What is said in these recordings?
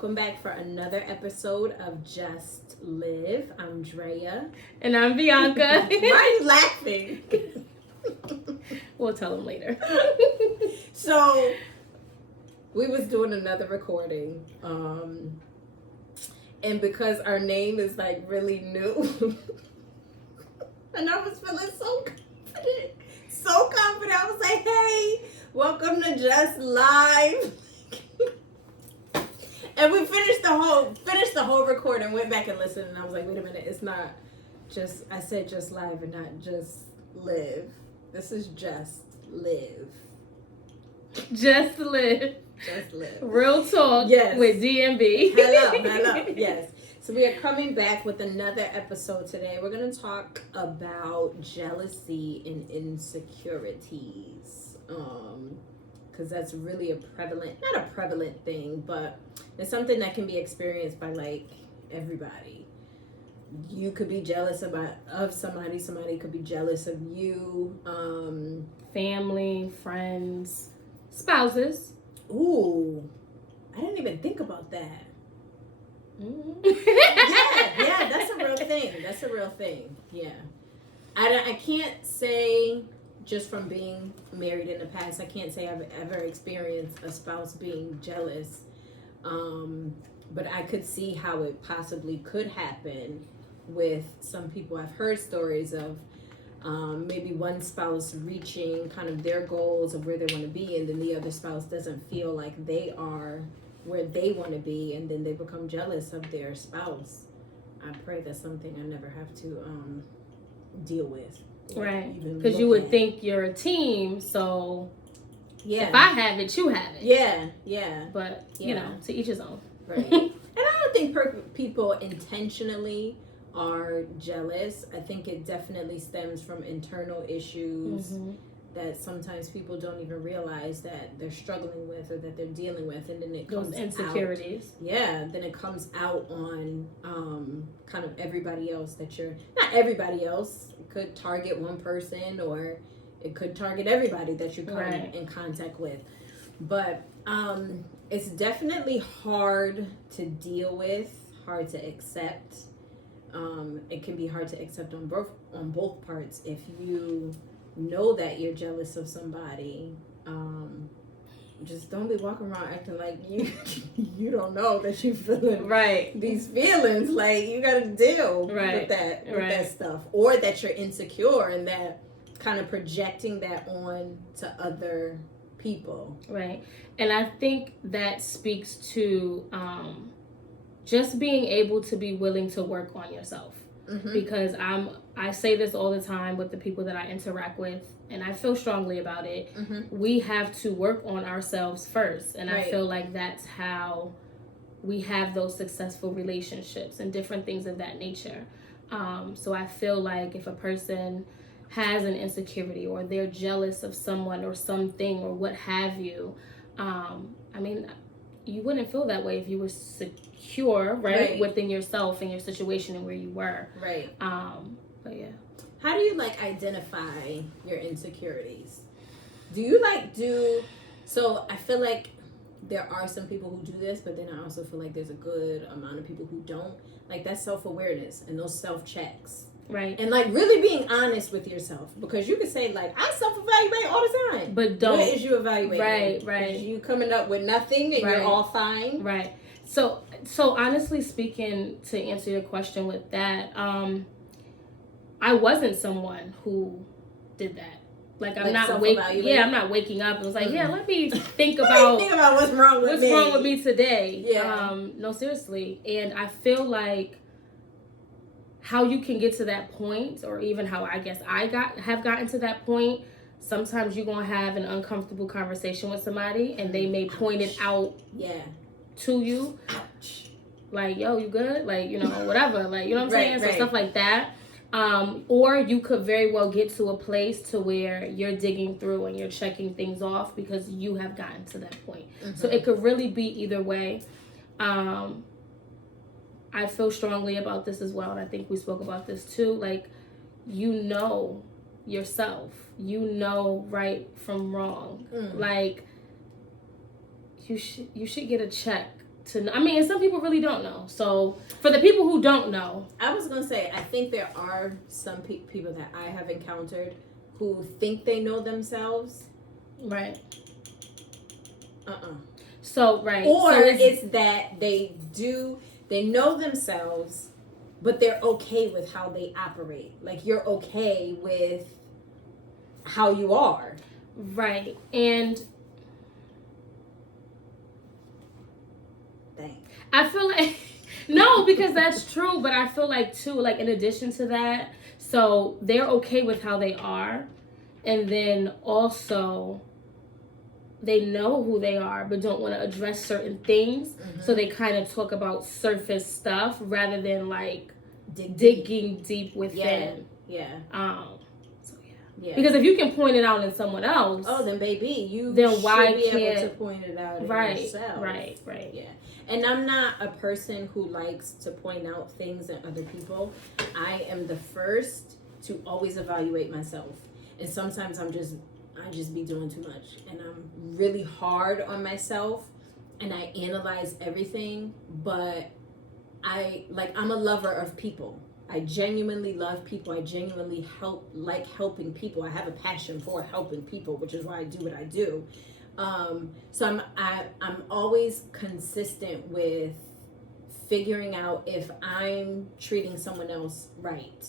welcome back for another episode of Just Live. I'm Drea. And I'm Bianca. Why are you laughing? We'll tell them later. So, we was doing another recording. And because our name is like really new, and I was feeling so confident. I was like, hey, welcome to Just Live. And we finished the whole record and went back and listened, and I was like, wait a minute, it's not just, I said just live and not just live. This is just live. Just live. Just live. Real talk, yes, with DMB. Hello, yes. So we are coming back with another episode today. We're going to talk about jealousy and insecurities. Because that's really not a prevalent thing, but it's something that can be experienced by like everybody. You could be jealous of somebody could be jealous of you. Family, friends, spouses. Ooh, I didn't even think about that. Mm-hmm. yeah, that's a real thing. Yeah. I can't say, just from being married in the past, I can't say I've ever experienced a spouse being jealous. But I could see how it possibly could happen with some people. I've heard stories of maybe one spouse reaching kind of their goals of where they want to be, and then the other spouse doesn't feel like they are where they want to be, and then they become jealous of their spouse. I pray that's something I never have to deal with. Right. Because you would think you're a team, so yeah, if I have it, you have it. Yeah. But, you know, to each his own. Right. And I don't think people intentionally are jealous. I think it definitely stems from internal issues that sometimes people don't even realize that they're struggling with or that they're dealing with, and then it comes insecurities. Then it comes out on kind of everybody else not everybody else. It could target one person, or it could target everybody that you come in contact with. But it's definitely hard to deal with, hard to accept. It can be hard to accept on both parts. If you know that you're jealous of somebody, just don't be walking around acting like you don't know that you're feeling these feelings. Like, you gotta deal with that stuff, or that you're insecure and that kind of projecting that on to other people. Right. And I think that speaks to just being able to be willing to work on yourself. Because I say this all the time with the people that I interact with, and I feel strongly about it. We have to work on ourselves first, and I feel like that's how we have those successful relationships and different things of that nature. So I feel like if a person has an insecurity, or they're jealous of someone or something or what have you, you wouldn't feel that way if you were secure, within yourself and your situation and where you were. Right. But yeah. How do you identify your insecurities? So I feel like there are some people who do this, but then I also feel like there's a good amount of people who don't. Like, that's self-awareness and those self-checks. Right. And really being honest with yourself, because you can say I self-evaluate all the time, but don't. What is you evaluating? Right. Is you coming up with nothing and you're all fine? Right. So honestly speaking, to answer your question with that, I wasn't someone who did that. I'm not waking up and was like, let me think about what's wrong with me today. Yeah. No, seriously. And I feel like how you can get to that point, or even how I guess have gotten to that point, sometimes you're going to have an uncomfortable conversation with somebody, and they may point it out to you. Ouch. Like, yo, you good? Whatever. You know what I'm saying? So stuff like that. Or you could very well get to a place to where you're digging through and you're checking things off because you have gotten to that point. So it could really be either way. I feel strongly about this as well, and I think we spoke about this too. You know yourself. You know right from wrong. You should get a check to know. I mean, and some people really don't know. So for the people who don't know, I was gonna say, I think there are some people that I have encountered who think they know themselves. Right. Uh-uh. So right. Or so it's that they know themselves, but they're okay with how they operate. Like, you're okay with how you are. Right. And dang. I feel like no, because that's true, but I feel like too, like in addition to that, so they're okay with how they are, and then also they know who they are but don't want to address certain things. Mm-hmm. So they kind of talk about surface stuff rather than like digging deep within. Yeah. So yeah. Because if you can point it out in someone else, then baby, you then why should be can't able to point it out in yourself. Right. Yeah. And I'm not a person who likes to point out things in other people. I am the first to always evaluate myself. And sometimes I just be doing too much, and I'm really hard on myself, and I analyze everything, but I'm a lover of people. I genuinely love people. I genuinely like helping people. I have a passion for helping people, which is why I do what I do. So I'm always consistent with figuring out if I'm treating someone else right.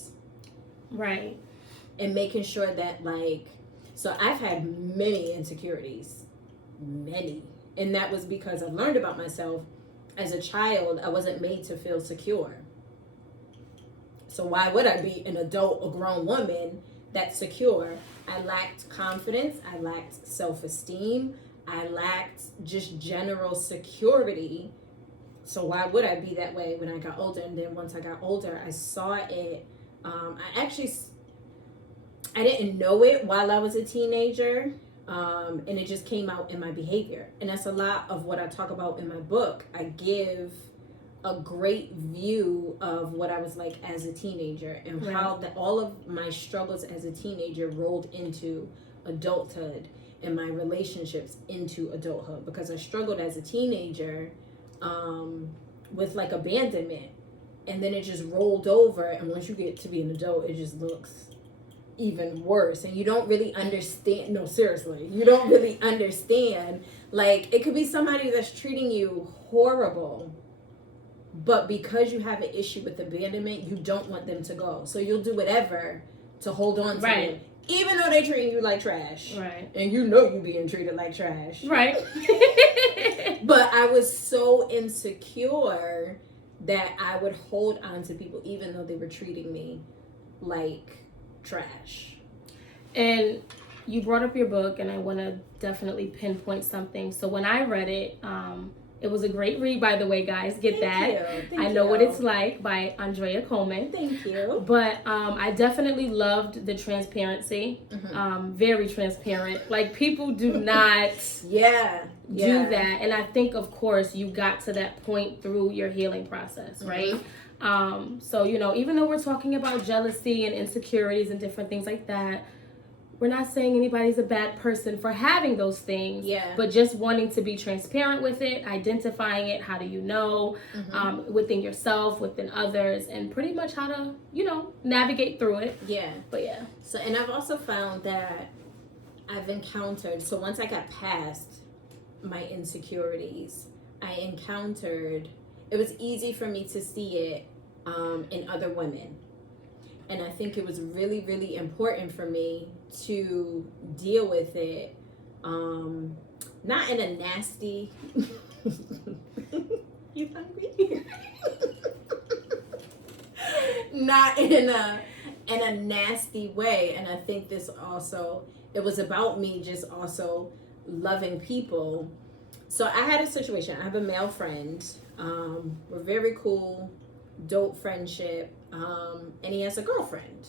Right. And making sure that, like, so I've had many insecurities, many. And that was because I learned about myself. As a child, I wasn't made to feel secure. So why would I be an adult, a grown woman that's secure? I lacked confidence. I lacked self-esteem. I lacked just general security. So why would I be that way when I got older? And then once I got older, I saw it. I didn't know it while I was a teenager, and it just came out in my behavior. And that's a lot of what I talk about in my book. I give a great view of what I was like as a teenager, and how all of my struggles as a teenager rolled into adulthood, and my relationships into adulthood, because I struggled as a teenager with like abandonment, and then it just rolled over, and once you get to be an adult, it just looks even worse, and you don't really understand. No, seriously, you don't really understand. Like, it could be somebody that's treating you horrible, but because you have an issue with abandonment, you don't want them to go, so you'll do whatever to hold on to them, even though they're treating you like trash, and you know you being treated like trash, but I was so insecure that I would hold on to people even though they were treating me like trash. And you brought up your book, and I want to definitely pinpoint something. So when I read it, it was a great read, by the way, guys. Get that. I Know What It's Like by Andrea Coleman. Thank you. But I definitely loved the transparency. Very transparent. Like, people do not do that. And I think, of course, you got to that point through your healing process, right? So, you know, even though we're talking about jealousy and insecurities and different things like that, we're not saying anybody's a bad person for having those things, but just wanting to be transparent with it, identifying it. How do you know? Within yourself, within others, and pretty much how to, you know, navigate through it. But yeah. So, and I've also found that I've encountered, so once I got past my insecurities, it was easy for me to see it in other women. And I think it was really, really important for me to deal with it, not in a nasty... You hungry? Not in a nasty way. And I think this also, it was about me just also loving people. So I had a situation. I have a male friend. We're very cool, dope friendship, and he has a girlfriend.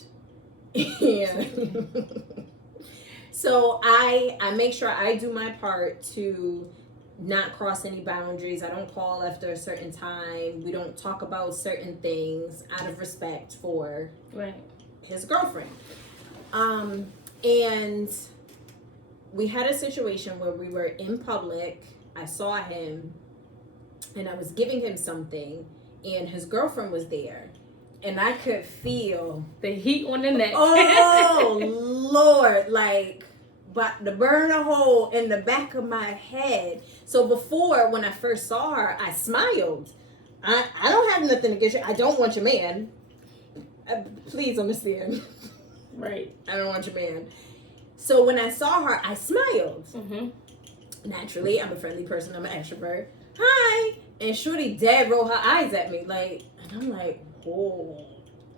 So I make sure I do my part to not cross any boundaries. I don't call after a certain time. We don't talk about certain things out of respect for his girlfriend. And we had a situation where we were in public. I saw him and I was giving him something, and his girlfriend was there, and I could feel the heat on the neck. Oh Lord, like, but the burn a hole in the back of my head. So before, when I first saw her, I smiled. I don't have nothing against you. I don't want your man. Please understand. Right. I don't want your man. So when I saw her, I smiled. Mm-hmm. Naturally, I'm a friendly person. I'm an extrovert. Hi. And Shorty dead rolled her eyes at me. Like, and I'm like, whoa.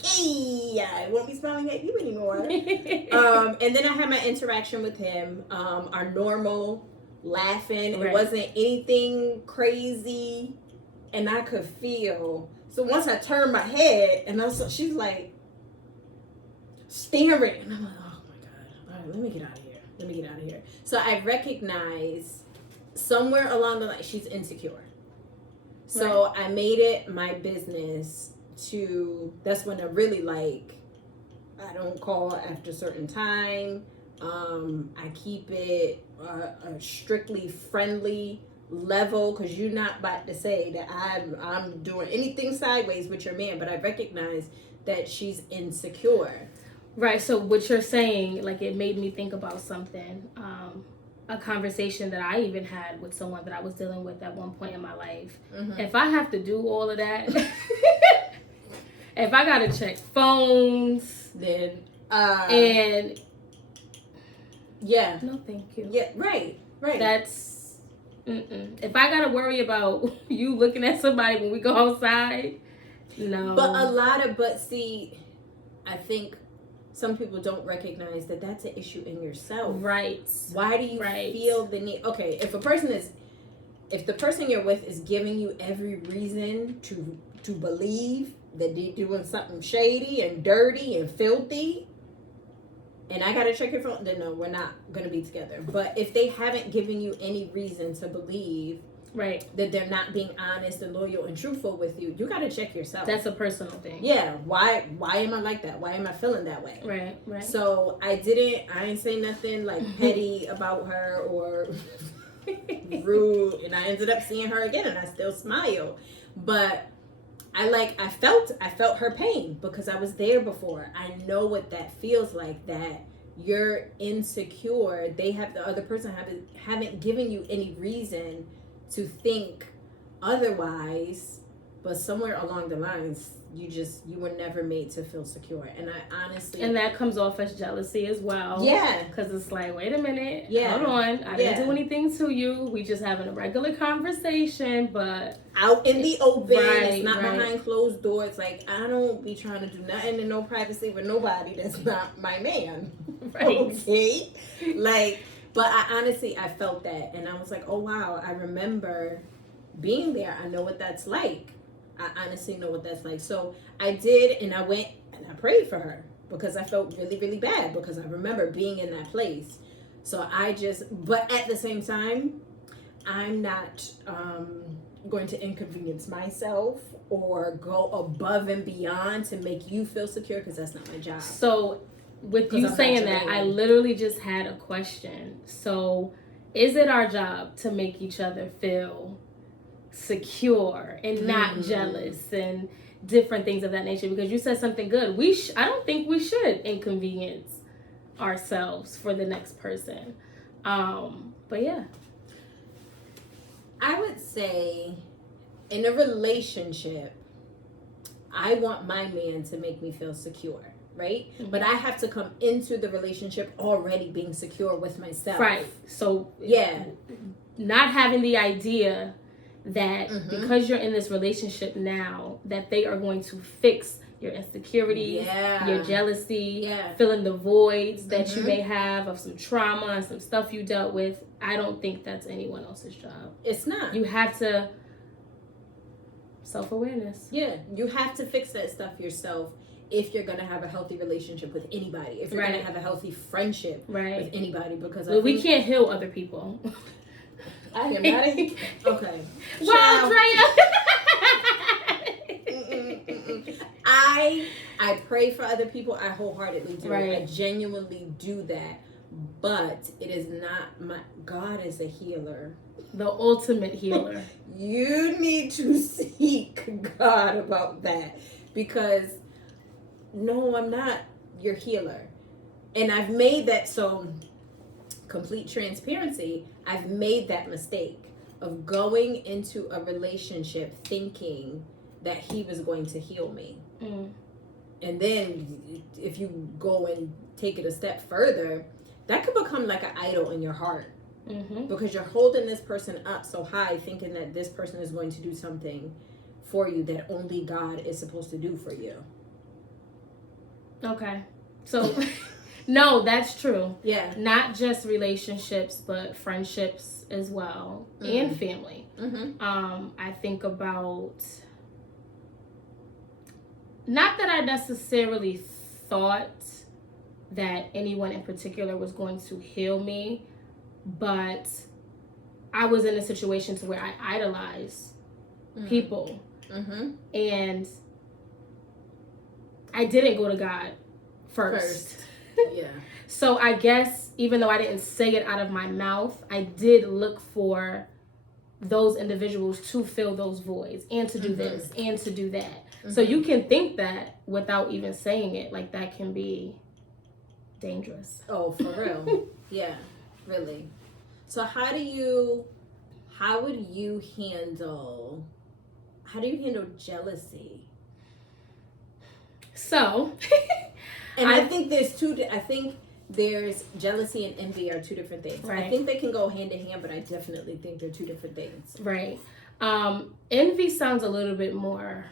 Hey, I won't be smiling at you anymore. And then I had my interaction with him. Our normal laughing. Right. It wasn't anything crazy. And I could feel. So once I turned my head, and she's like staring. And I'm like, oh my God. All right, let me get out of here. So I recognize somewhere along the line, she's insecure. So right. I made it my business that's when I really like, I don't call after a certain time. I keep it a strictly friendly level, because you're not about to say that I'm doing anything sideways with your man, but I recognize that she's insecure. Right. So what you're saying, like, it made me think about something. A conversation that I even had with someone that I was dealing with at one point in my life. Mm-hmm. If I have to do all of that, if I gotta check phones, then and yeah, no, thank you. Yeah, right. That's if I gotta worry about you looking at somebody when we go outside, no. But see, I think some people don't recognize that that's an issue in yourself. Right. Why do you feel the need? Okay, if the person you're with is giving you every reason to believe that they're doing something shady and dirty and filthy, and I gotta check your phone, then no, we're not gonna be together. But if they haven't given you any reason to believe that they're not being honest and loyal and truthful with you, you gotta check yourself. That's a personal thing. Yeah. Why am I like that? Why am I feeling that way? Right. So I didn't say nothing like petty about her or rude, and I ended up seeing her again, and I still smile. But I felt her pain because I was there before. I know what that feels like, that you're insecure. The other person haven't given you any reason to think otherwise, but somewhere along the lines you were never made to feel secure. And I honestly, and that comes off as jealousy as well. Yeah, because it's like, wait a minute, hold on, I didn't do anything to you. We just having a regular conversation, but out in the open, it's not behind closed doors. Like, I don't be trying to do nothing in no privacy with nobody that's not my man. Okay, like. But I felt that, and I was like, oh, wow, I remember being there. I know what that's like. I honestly know what that's like. So I did, and I went, and I prayed for her because I felt really, really bad because I remember being in that place. So but at the same time, I'm not going to inconvenience myself or go above and beyond to make you feel secure, because that's not my job. So with you saying that, I literally just had a question. So, is it our job to make each other feel secure and not jealous and different things of that nature? Because you said something good. I don't think we should inconvenience ourselves for the next person. But yeah. I would say in a relationship, I want my man to make me feel secure. Right? Mm-hmm. But I have to come into the relationship already being secure with myself. Right. So, yeah. Not having the idea that because you're in this relationship now, that they are going to fix your insecurities, your jealousy, filling the voids that you may have of some trauma and some stuff you dealt with. I don't think that's anyone else's job. It's not. You have to self-awareness. Yeah. You have to fix that stuff yourself. If you're going to have a healthy relationship with anybody, if you're going to have a healthy friendship with anybody, because we can't heal other people. I am not okay. Well, I pray for other people. I wholeheartedly do. I genuinely do that. but it is not my, God is a healer. The ultimate healer. You need to seek God about that, because no, I'm not your healer. And I've made that, so complete transparency, I've made that mistake of going into a relationship thinking that he was going to heal me. And then if you go and take it a step further, that could become like an idol in your heart. Because you're holding this person up so high, thinking that this person is going to do something for you that only God is supposed to do for you. Okay. So, no, that's true. Yeah. Not just relationships, but friendships as well, and family. I think about, not that I necessarily thought that anyone in particular was going to heal me, but I was in a situation to where I idolize people. And I didn't go to God first. Yeah. So I guess even though I didn't say it out of my mouth, I did look for those individuals to fill those voids and to do this and to do that. So you can think that without even saying it, like that can be dangerous. Oh, for real. Yeah, really. So how do you handle jealousy? So, and I think there's jealousy and envy are two different things. Right. I think they can go hand in hand, but I definitely think they're two different things. Right. Envy sounds a little bit more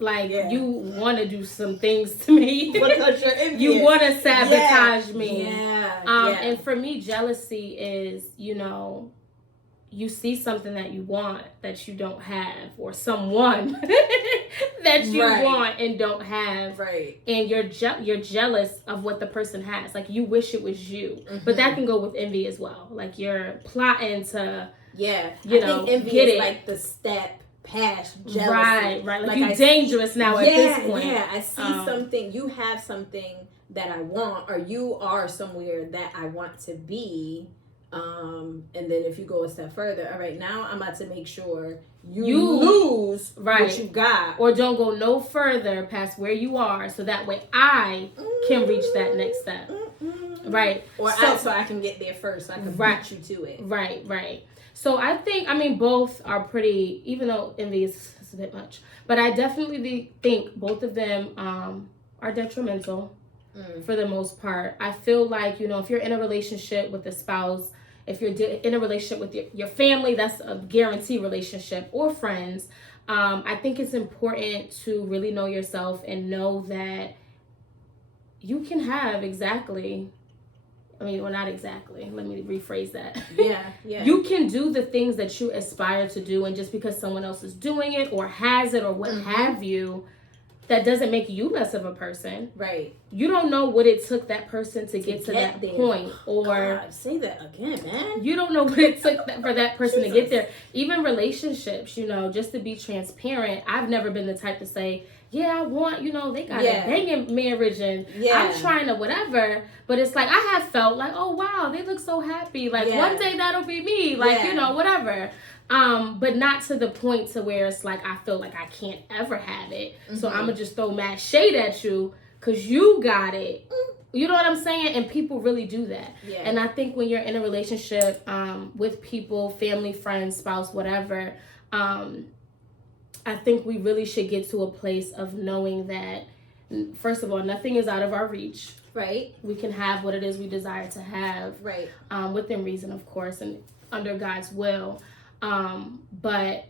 like you want to do some things to me. Because you're envious. You want to sabotage me. Yeah. And for me, jealousy is, you see something that you want that you don't have, or someone that you want and don't have, and you're jealous of what the person has. Like, you wish it was you. But that can go with envy as well. Like, you're plotting to I think envy get is like the step past jealousy. Right. Like you're dangerous now at this point. Yeah, I see something, you have something that I want, or you are somewhere that I want to be. And then if you go a step further, all right, now I'm about to make sure you lose what you got, or don't go no further past where you are, so that way I can reach that next step. Right. Or so I can get there first, so I can beat you to it. Right. So I think, both are pretty, even though envy is a bit much, but I definitely think both of them are detrimental for the most part. I feel like, if you're in a relationship with a spouse, if you're in a relationship with your family, that's a guaranteed relationship, or friends, I think it's important to really know yourself and know that you can have not exactly. Let me rephrase that. Yeah. You can do the things that you aspire to do, and just because someone else is doing it or has it or what have you, that doesn't make you less of a person. Right. You don't know what it took that person to get to that point. Or God, say that again, man. You don't know what it took for that person to get there. Even relationships, just to be transparent, I've never been the type to say, I want, they got a banging marriage and I'm trying to whatever. But it's like, I have felt like, oh, wow, they look so happy. Like, one day that'll be me. Like, whatever. But not to the point to where it's like, I feel like I can't ever have it. So I'm going to just throw mad shade at you because you got it. You know what I'm saying? And people really do that. Yeah. And I think when you're in a relationship with people, family, friends, spouse, whatever, I think we really should get to a place of knowing that, first of all, nothing is out of our reach. Right. We can have what it is we desire to have. Right. Within reason, of course, and under God's will. But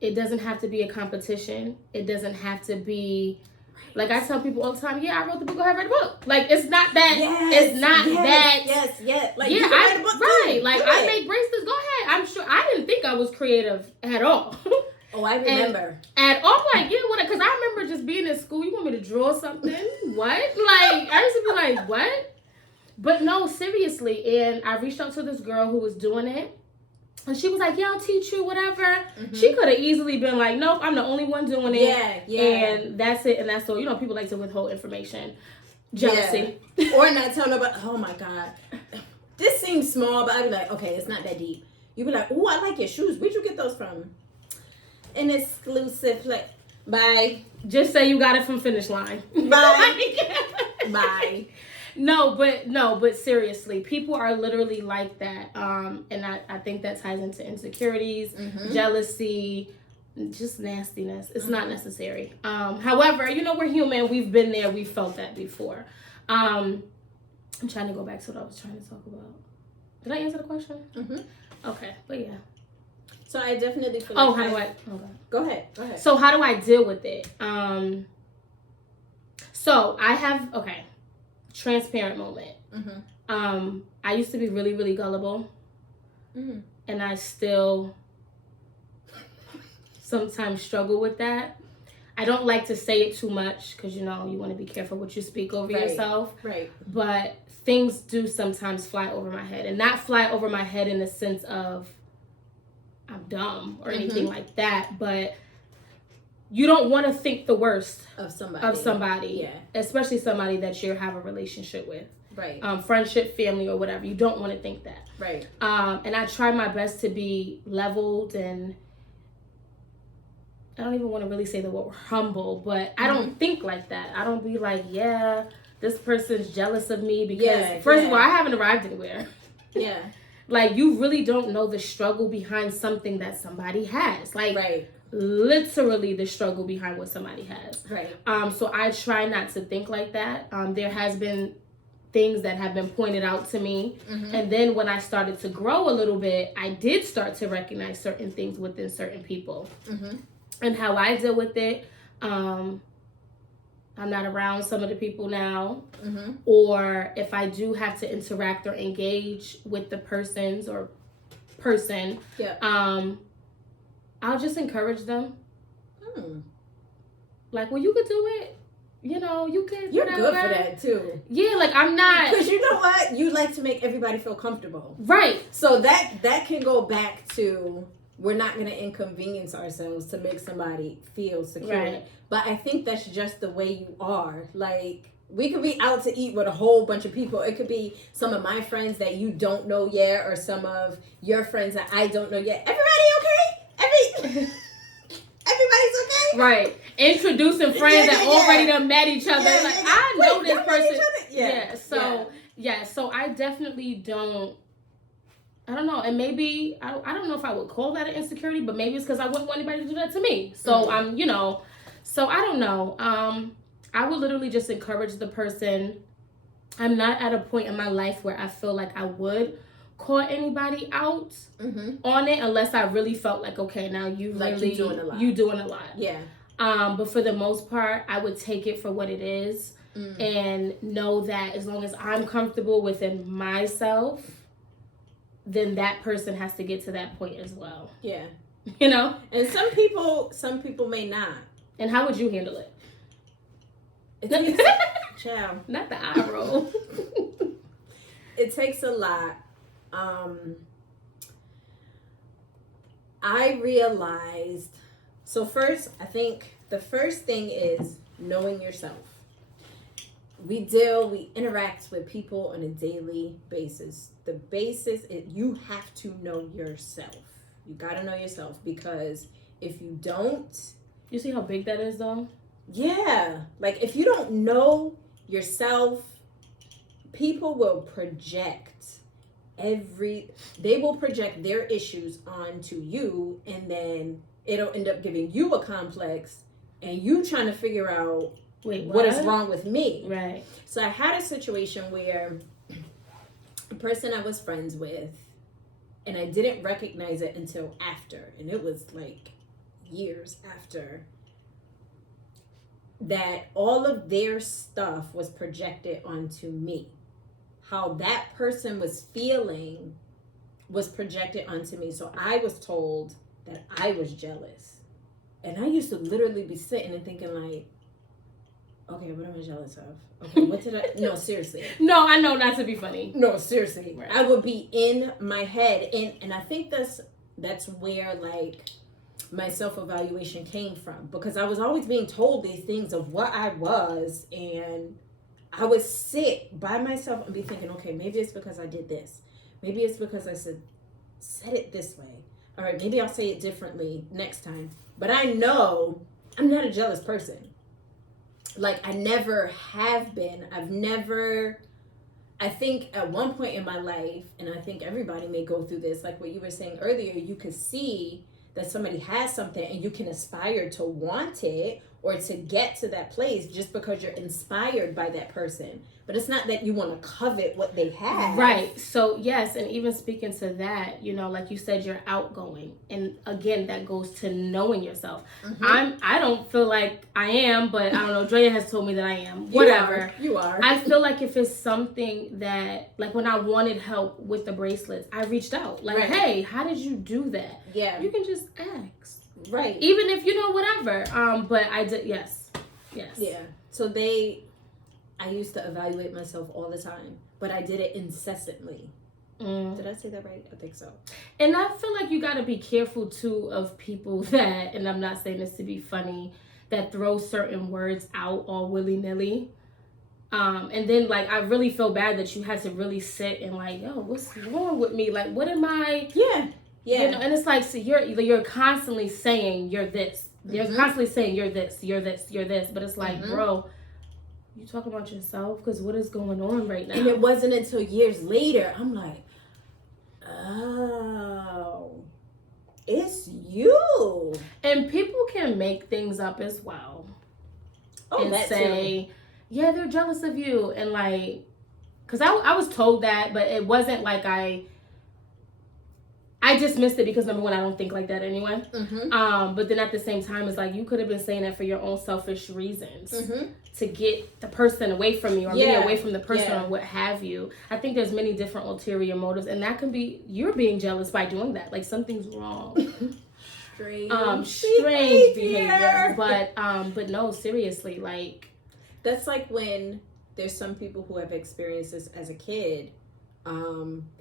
it doesn't have to be a competition. It doesn't have to be, like I tell people all the time, I wrote the book, I read the book. Like, it's not that, that. Yes. Like, I write a book too. Like, I make bracelets, go ahead. I'm sure, I didn't think I was creative at all. Oh, I remember. At all, like, because I remember just being in school, you want me to draw something? What? Like, I used to be like, what? But no, seriously. And I reached out to this girl who was doing it. And she was like, I'll teach you, whatever. She could have easily been like, nope, I'm the only one doing it. Yeah. And that's it. And that's all. People like to withhold information. Jealousy. Yeah. Or not tell nobody, oh my God, this seems small, but I'd be like, okay, it's not that deep. You'd be like, oh, I like your shoes. Where'd you get those from? An exclusive, like, bye. Just say you got it from Finish Line. Bye. Bye. No, but seriously, people are literally like that. And I think that ties into insecurities, jealousy, just nastiness. It's not necessary. However, we're human. We've been there. We've felt that before. I'm trying to go back to what I was trying to talk about. Did I answer the question? Okay, but yeah. So I definitely feel like... Go ahead. So how do I deal with it? So I have... Okay. Transparent moment. I used to be really, really gullible. And I still sometimes struggle with that. I don't like to say it too much because, you want to be careful what you speak over yourself. Right. But things do sometimes fly over my head. And not fly over my head in the sense of I'm dumb or anything like that. But you don't want to think the worst of somebody. Yeah. Especially somebody that you have a relationship with. Right. Friendship, family, or whatever. You don't want to think that. Right. And I try my best to be leveled and I don't even want to really say the word humble, but I don't think like that. I don't be like, yeah, this person's jealous of me because first of all, I haven't arrived anywhere. Yeah. Like, you really don't know the struggle behind something that somebody has. Like, literally the struggle behind what somebody has. Right. So I try not to think like that. There has been things that have been pointed out to me. And then when I started to grow a little bit, I did start to recognize certain things within certain people. And how I deal with it, I'm not around some of the people now. Or if I do have to interact or engage with the person, I'll just encourage them. Like, well, you could do it. You could. You're good for that, too. Yeah, like, I'm not... Because you know what? You like to make everybody feel comfortable. Right. So that can go back to... We're not going to inconvenience ourselves to make somebody feel secure. Right. But I think that's just the way you are. Like, we could be out to eat with a whole bunch of people. It could be some of my friends that you don't know yet or some of your friends that I don't know yet. Everybody okay? Everybody's okay? Right. Introducing friends that already done met each other. I know this person. So I definitely don't. I don't know, and maybe, I don't know if I would call that an insecurity, but maybe it's because I wouldn't want anybody to do that to me. So, so I don't know. I would literally just encourage the person. I'm not at a point in my life where I feel like I would call anybody out on it unless I really felt like, okay, now you're doing a lot. Yeah. But for the most part, I would take it for what it is and know that as long as I'm comfortable within myself, then that person has to get to that point as well. Yeah. And some people may not. And how would you handle it? Child. Not the eye roll. It takes a lot. I realized, so first, I think the first thing is knowing yourself. We interact with people on a daily basis. The basis is you have to know yourself. You got to know yourself because if you don't... You see how big that is though? Yeah. Like if you don't know yourself, people will project they will project their issues onto you and then it'll end up giving you a complex and you trying to figure out what is wrong with me. Right. So I had a situation where a person I was friends with, and I didn't recognize it until after, and it was like years after, that all of their stuff was projected onto me. How that person was feeling was projected onto me. So I was told that I was jealous. And I used to literally be sitting and thinking like, okay, what am I jealous of? Okay, what did I... No, seriously. No, I know, not to be funny. No, seriously. Right. I would be in my head. And I think that's where, like, my self-evaluation came from. Because I was always being told these things of what I was. And I would sit by myself and be thinking, okay, maybe it's because I did this. Maybe it's because I said it this way. All right, maybe I'll say it differently next time. But I know I'm not a jealous person. Like, I never have been. I think at one point in my life, and I think everybody may go through this, like what you were saying earlier, you could see that somebody has something and you can aspire to want it or to get to that place just because you're inspired by that person. But it's not that you want to covet what they have. Right. So, yes, and even speaking to that, you know, like you said, you're outgoing. And again, that goes to knowing yourself. Mm-hmm. I don't feel like I am, but I don't know, Drea has told me that I am. Whatever. You are. I feel like if it's something that, like when I wanted help with the bracelets, I reached out. Like, right. Hey, how did you do that? Yeah. You can just ask. Right. Even if you know whatever. But I did, yes. Yeah. So I used to evaluate myself all the time, but I did it incessantly. Did I say that right? I think so. And I feel like you got to be careful too of people that, and I'm not saying this to be funny, that throw certain words out all willy-nilly. And then like, I really feel bad that you had to really sit and like, yo, what's wrong with me? Like, what am I? Yeah. You know, and it's like, so you're constantly saying you're this. You're constantly saying you're this, you're this, you're this. But it's like, bro, you talk about yourself? Because what is going on right now? And it wasn't until years later, I'm like, oh, it's you. And people can make things up as well. Oh, and that say, too. Yeah, they're jealous of you. And like, because I was told that, but it wasn't like I dismissed it because number one, I don't think like that anyway. But then at the same time, it's like you could have been saying that for your own selfish reasons to get the person away from you or be away from the person or what have you. I think there's many different ulterior motives, and that can be you're being jealous by doing that. Like something's wrong. Strange behavior. But no, seriously, like that's like when there's some people who have experienced this as a kid.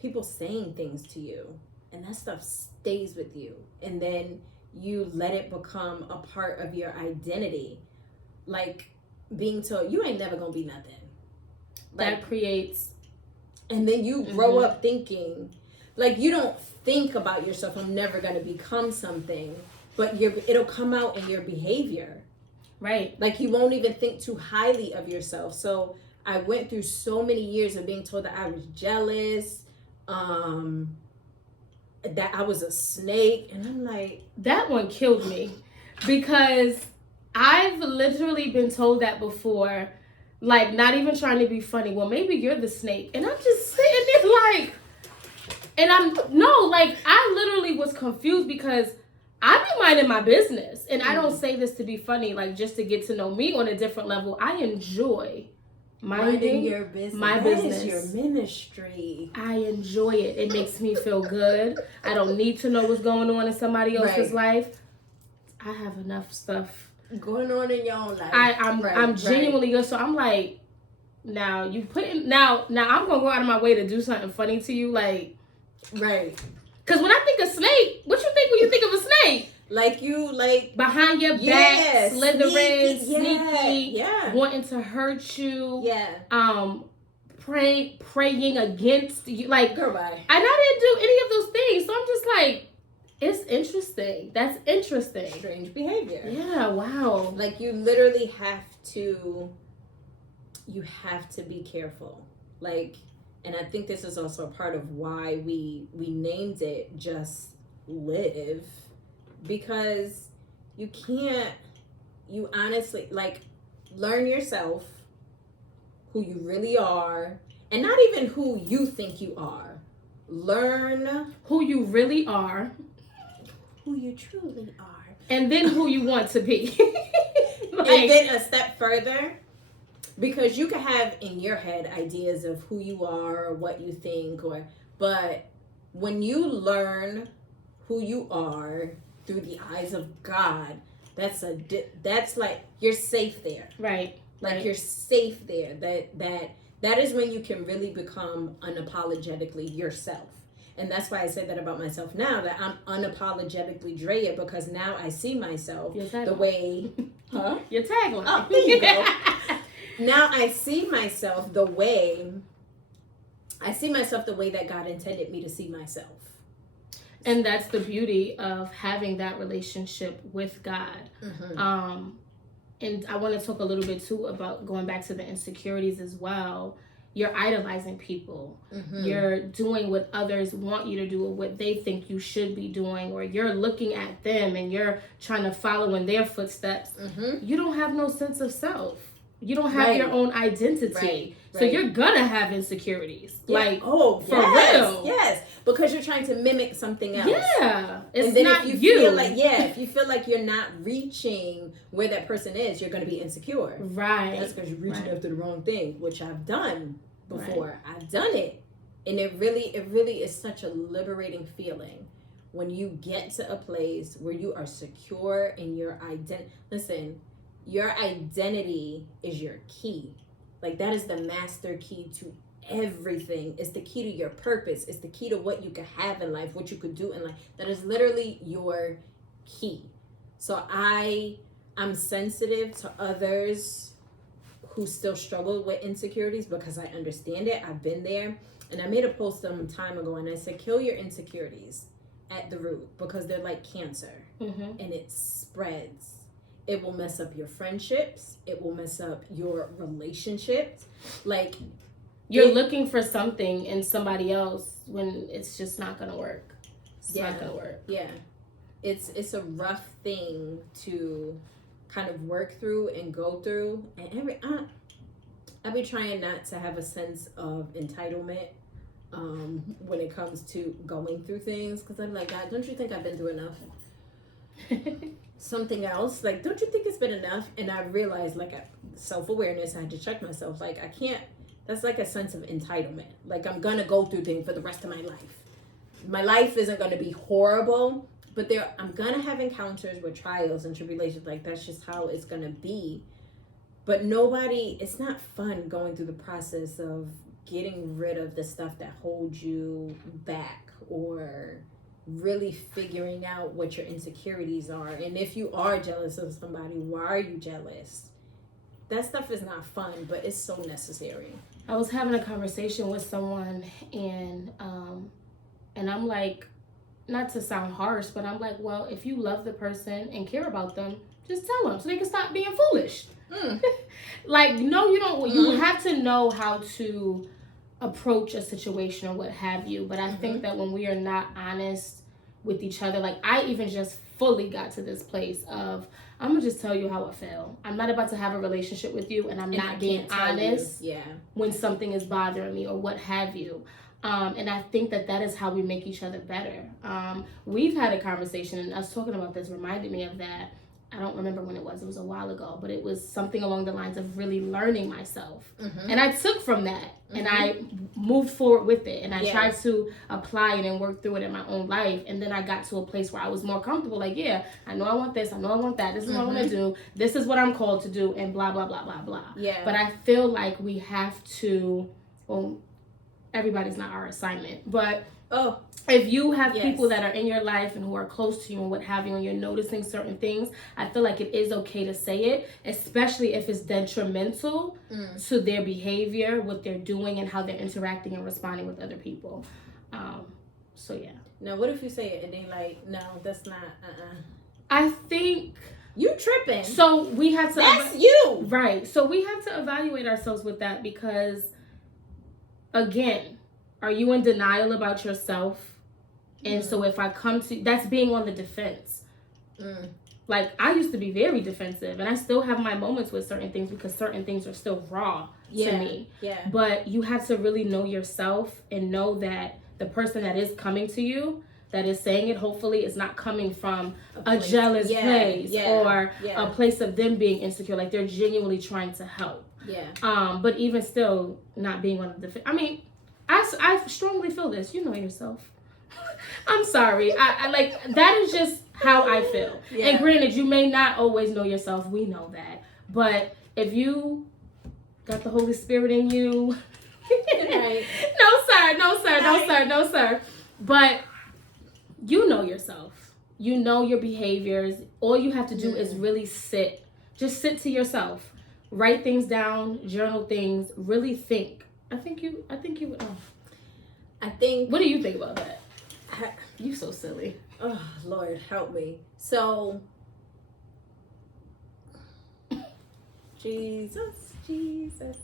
People saying things to you. And that stuff stays with you. And then you let it become a part of your identity. Like being told, you ain't never gonna be nothing. Like, that creates. And then you grow up thinking, like you don't think about yourself, I'm never gonna become something. But it'll come out in your behavior. Right. Like you won't even think too highly of yourself. So I went through so many years of being told that I was jealous. That I was a snake, and I'm like, that one killed me because I've literally been told that before, like not even trying to be funny. Well, maybe you're the snake, and I'm just sitting there like, and I literally was confused because I be minding my business, and I don't say this to be funny, like just to get to know me on a different level. I enjoy minding your business. My business is your ministry. I enjoy it. It makes me feel good. I don't need to know what's going on in somebody else's life. I have enough stuff going on in your own life. I'm genuinely good. So I'm like, now I'm gonna go out of my way to do something funny to you, like, right? Because when I think of snake, what you think when you think of a snake? Like you, like behind your back, slithering, sneaky, wanting to hurt you, praying against you, like. Girl, bye. And I didn't do any of those things, so I'm just like, it's interesting. That's interesting. Strange behavior. Yeah. Wow. Like you literally have to be careful. Like, and I think this is also a part of why we named it Just Live. Because you honestly, like, learn yourself, who you really are, and not even who you think you are. Learn who you really are, who you truly are, and then who you want to be. Like, and then a step further, because you can have in your head ideas of who you are or what you think, but when you learn who you are through the eyes of God, that's like you're safe there, right? Like you're safe there. That is when you can really become unapologetically yourself. And that's why I say that about myself now, that I'm unapologetically Drea, because now I see myself the way. Your tagline. Oh, there you go. Now I see myself the way that God intended me to see myself. And that's the beauty of having that relationship with God. And I want to talk a little bit too about going back to the insecurities as well. You're idolizing people. You're doing what others want you to do or what they think you should be doing, or you're looking at them and you're trying to follow in their footsteps. You don't have no sense of self. You don't have your own identity. So you're gonna have insecurities. Like, for real. Yes. Because you're trying to mimic something else. Yeah. It's and then not if you. If you feel like you're not reaching where that person is, you're gonna be insecure. Right. That's because you're reaching after the wrong thing, which I've done before. I've done it. And it really is such a liberating feeling when you get to a place where you are secure in your identity. Listen, your identity is your key. Like, that is the master key to everything. It's the key to your purpose. It's the key to what you could have in life, what you could do in life. That is literally your key. So I'm sensitive to others who still struggle with insecurities because I understand it. I've been there. And I made a post some time ago and I said, kill your insecurities at the root, because they're like cancer and it spreads. It will mess up your friendships. It will mess up your relationships. Like, you're looking for something in somebody else when it's just not gonna work. It's not gonna work. Yeah, it's a rough thing to kind of work through and go through. And I've been trying not to have a sense of entitlement when it comes to going through things, because I'm like, God, don't you think I've been through enough? Something else, like, don't you think it's been enough? And I realized, like, self-awareness, I had to check myself, like, I can't, that's like a sense of entitlement. Like, I'm gonna go through things for the rest of my life. My life isn't gonna be horrible, but I'm gonna have encounters with trials and tribulations. Like, that's just how it's gonna be. But it's not fun going through the process of getting rid of the stuff that holds you back, or really figuring out what your insecurities are. And if you are jealous of somebody, why are you jealous? That stuff is not fun, but it's so necessary. I was having a conversation with someone and I'm like, not to sound harsh, but I'm like, well, if you love the person and care about them, just tell them so they can stop being foolish. Like, no, you don't. You have to know how to approach a situation or what have you. But I think that when we are not honest with each other, like, I even just fully got to this place of, I'm gonna just tell you how I feel. I'm not about to have a relationship with you and I'm not being honest when something is bothering me or what have you. And I think that is how we make each other better. We've had a conversation, and us talking about this reminded me of that. I don't remember when it was a while ago, but it was something along the lines of really learning myself. And I took from that and I moved forward with it, and I tried to apply it and work through it in my own life. And then I got to a place where I was more comfortable, like, yeah, I know I want this, I know I want that, this is what I want to do, this is what I'm called to do, and blah, blah, blah, blah, blah. But I feel like we have to, well, everybody's not our assignment, but if you have people that are in your life and who are close to you and what have you, and you're noticing certain things, I feel like it is okay to say it, especially if it's detrimental to their behavior, what they're doing, and how they're interacting and responding with other people. So yeah. Now, what if you say it and they like, no, that's not, I think you tripping. So we have to. That's you. Right. So we have to evaluate ourselves with that, because, again, are you in denial about yourself? And so if I come to, that's being on the defense. Like, I used to be very defensive, and I still have my moments with certain things because certain things are still raw to me. But you have to really know yourself and know that the person that is coming to you, that is saying it, hopefully is not coming from a jealous place or a place of them being insecure. Like, they're genuinely trying to help. But even still not being on the defense. I mean, I strongly feel this. You know yourself. I'm sorry. I like, that is just how I feel. And granted, you may not always know yourself. We know that. But if you got the Holy Spirit in you, no, sir. But you know yourself. You know your behaviors. All you have to do is really sit. Just sit to yourself. write things down, journal things, really think. I think you would know. I think. What do you think about that? You so silly. Oh, Lord, help me. So, Jesus.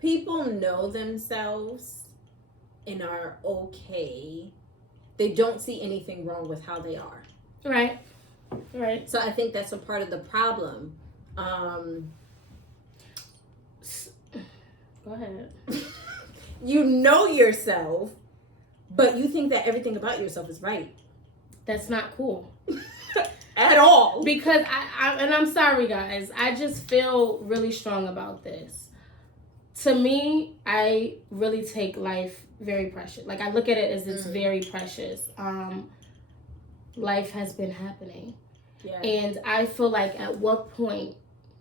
People know themselves and are okay. They don't see anything wrong with how they are. Right. So I think that's a part of the problem. Go ahead. You know yourself, but you think that everything about yourself is right. That's not cool. At all. Because and I'm sorry guys, I just feel really strong about this. To me, I really take life very precious. Like, I look at it as it's very precious. Life has been happening. Yeah. And I feel like, at what point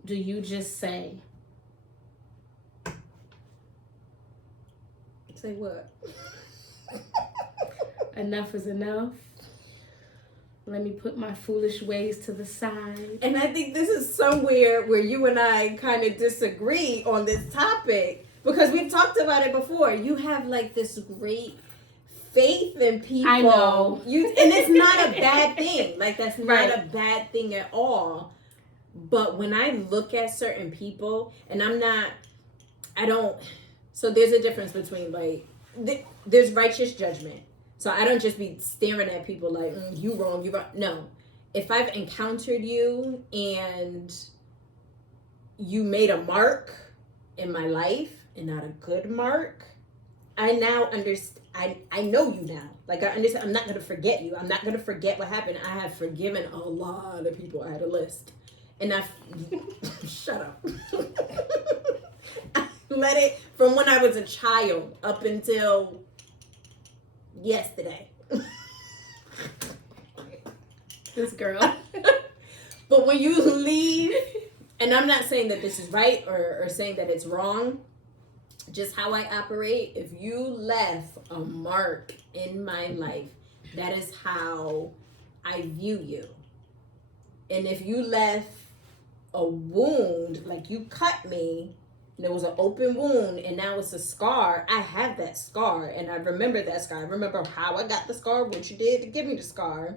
do you just say what? Enough is enough. Let me put my foolish ways to the side. And I think this is somewhere where you and I kind of disagree on this topic, because we've talked about it before. You have like this great faith in people. I know. And it's not a bad thing. Like, that's not a bad thing at all. But when I look at certain people, and so there's a difference between, like, there's righteous judgment. So I don't just be staring at people like, you wrong, you wrong. No. If I've encountered you and you made a mark in my life, and not a good mark, I now understand. I know you now. Like, I understand. I'm not going to forget you. I'm not going to forget what happened. I have forgiven a lot of people. I had a list. And shut up. I let it, from when I was a child up until yesterday. This girl. But when you leave, and I'm not saying that this is right or saying that it's wrong, just how I operate, if you left a mark in my life, that is how I view you. And if you left a wound, like you cut me, and it was an open wound, and now it's a scar, I have that scar, and I remember that scar. I remember how I got the scar, what you did to give me the scar.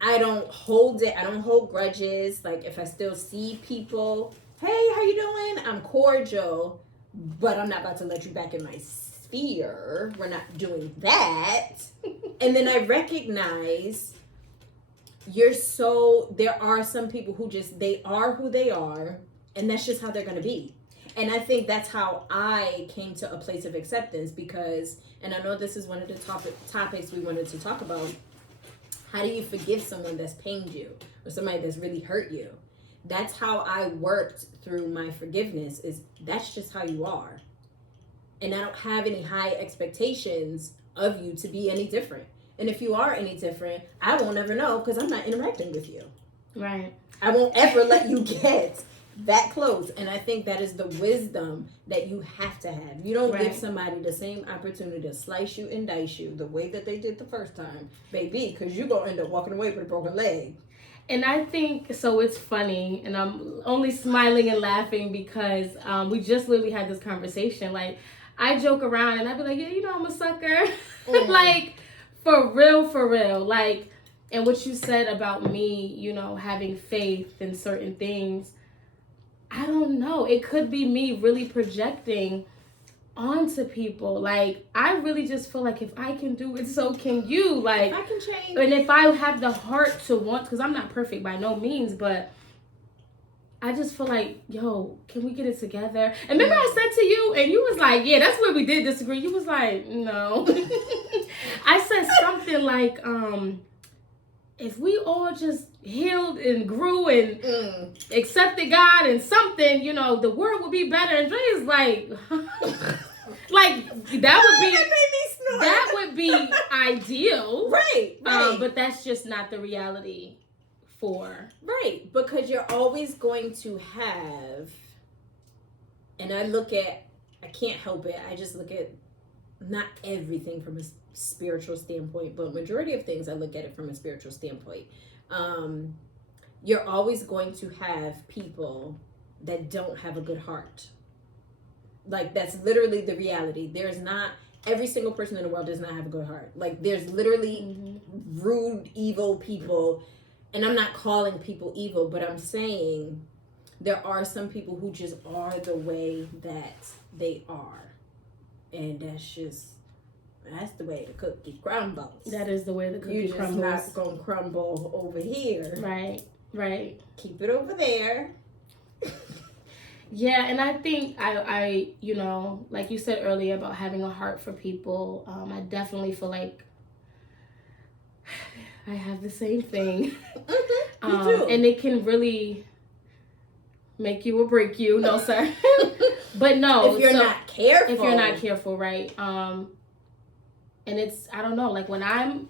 I don't hold it. I don't hold grudges. Like, if I still see people, hey, how you doing? I'm cordial, but I'm not about to let you back in my sphere. We're not doing that. And then I recognize there are some people who just, they are who they are, and that's just how they're going to be. And I think that's how I came to a place of acceptance, because, and I know this is one of the topics we wanted to talk about. How do you forgive someone that's pained you, or somebody that's really hurt you? That's how I worked through my forgiveness, is that's just how you are. And I don't have any high expectations of you to be any different. And if you are any different, I won't ever know, because I'm not interacting with you. Right. I won't ever let you get that close. And I think that is the wisdom that you have to have. You don't give somebody the same opportunity to slice you and dice you the way that they did the first time, baby, because you're going to end up walking away with a broken leg. And I think, so it's funny, and I'm only smiling and laughing because we just literally had this conversation. Like, I joke around and I'd be like, yeah, you know, I'm a sucker. Like, for real. Like, and what you said about me, you know, having faith in certain things, I don't know. It could be me really projecting onto people. Like, I really just feel like if I can do it, so can you. Like, I can change. And if I have the heart to want, because I'm not perfect by no means, but I just feel like, yo, can we get it together? And remember I said to you, and you was like, yeah, that's where we did disagree. You was like, no. I said something like, if we all just healed and grew and accepted God and something, you know, the world would be better. And Dre's like, like, that would be ideal. Right. But that's just not the reality for. Right. Because you're always going to have, and I can't help it. I just look at not everything from a spiritual standpoint, but majority of things I look at it from a spiritual standpoint. You're always going to have people that don't have a good heart. Like, that's literally the reality. There's not, every single person in the world does not have a good heart. Like, there's literally rude, evil people. And I'm not calling people evil, but I'm saying there are some people who just are the way that they are. And that's the way the cookie crumbles. That is the way the cookie crumbles. You're just not going to crumble over here. Right. Keep it over there. Yeah, and I think I you know, like you said earlier about having a heart for people, I definitely feel like I have the same thing. You do. And it can really make you or break you. No, sir. But no. If you're not careful. If you're not careful, right. And it's, I don't know, like when I'm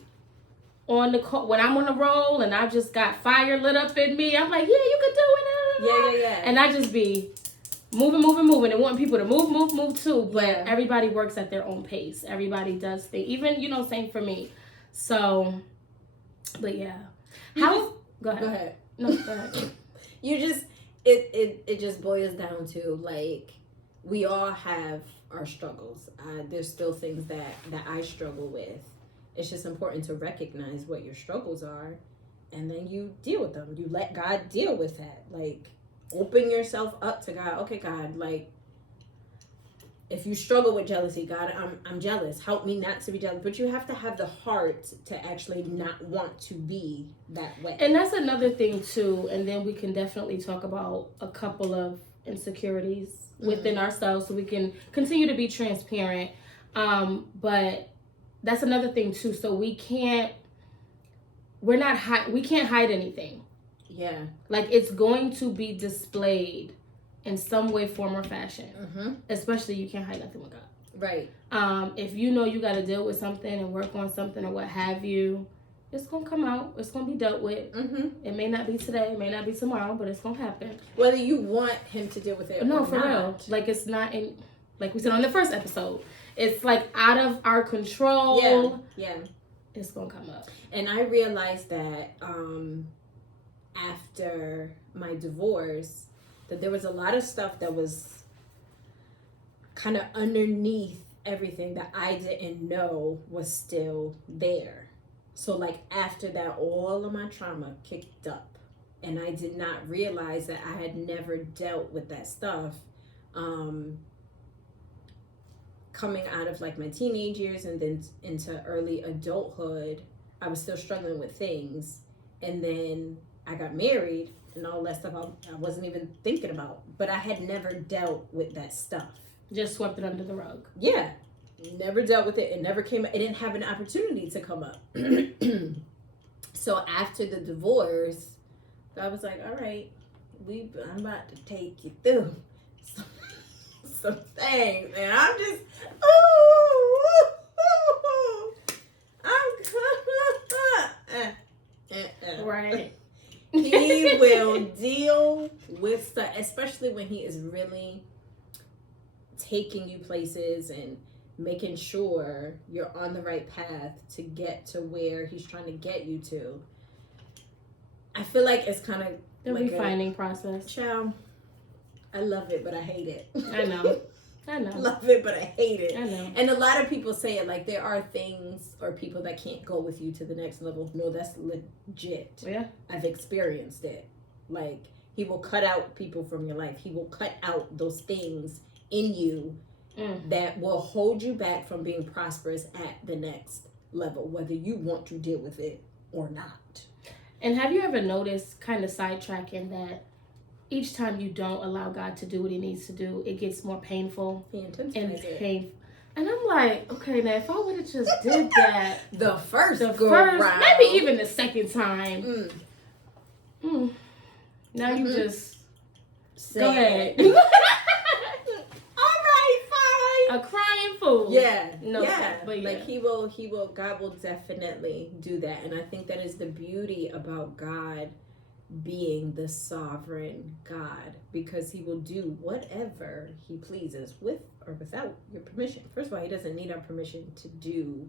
on the roll and I've just got fire lit up in me, I'm like, yeah, you can do it. Yeah. And I just be moving and wanting people to move too. But everybody works at their own pace. Everybody does things. Even, you know, same for me. So, but yeah. Go ahead. No, go ahead. You just, it just boils down to, like, we all have our struggles. There's still things that I struggle with. It's just important to recognize what your struggles are, and then you deal with them. You let God deal with that. Like, open yourself up to God. Okay, God, like, if you struggle with jealousy, God, I'm jealous. Help me not to be jealous. But you have to have the heart to actually not want to be that way. And that's another thing too. And then we can definitely talk about a couple of insecurities within ourselves, so we can continue to be transparent. But that's another thing too. So we can't hide anything. Yeah. Like, it's going to be displayed in some way, form, or fashion. Especially, you can't hide nothing with God. Right. If you know you got to deal with something and work on something or what have you, it's going to come out. It's going to be dealt with. It may not be today. It may not be tomorrow, but it's going to happen. Whether you want him to deal with it no, or for not. real. Like, it's not in, like we said on the first episode, it's like out of our control. Yeah. It's going to come up. And I realized that after my divorce, that there was a lot of stuff that was kind of underneath everything that I didn't know was still there. So, like, after that, all of my trauma kicked up, and I did not realize that I had never dealt with that stuff. Coming out of, like, my teenage years and then into early adulthood, I was still struggling with things. And then I got married, and all that stuff I wasn't even thinking about. But I had never dealt with that stuff. Just swept it under the rug. Yeah. Never dealt with it. It never came up. It didn't have an opportunity to come up. So after the divorce, I was like, all right, I'm about to take you through some things. And I'm just, Right. He will deal with stuff, especially when he is really taking you places and making sure you're on the right path to get to where he's trying to get you to. I feel like it's kind of the like refining process. Child, I love it, but I hate it. I know. Love it, but I hate it. I know. And a lot of people say it, like, there are things or people that can't go with you to the next level. No, that's legit. Yeah. I've experienced it. Like, he will cut out people from your life. He will cut out those things in you that will hold you back from being prosperous at the next level, whether you want to deal with it or not. And have you ever noticed, kind of sidetracking, that each time you don't allow God to do what he needs to do, it gets more painful and painful. And I'm like, okay, now if I would have just did that the first round, maybe even the second time, now you just go ahead. A crying fool. Yeah. No, yeah. But yeah. Like, he will, God will definitely do that. And I think that is the beauty about God being the sovereign God, because he will do whatever he pleases with or without your permission. First of all, he doesn't need our permission to do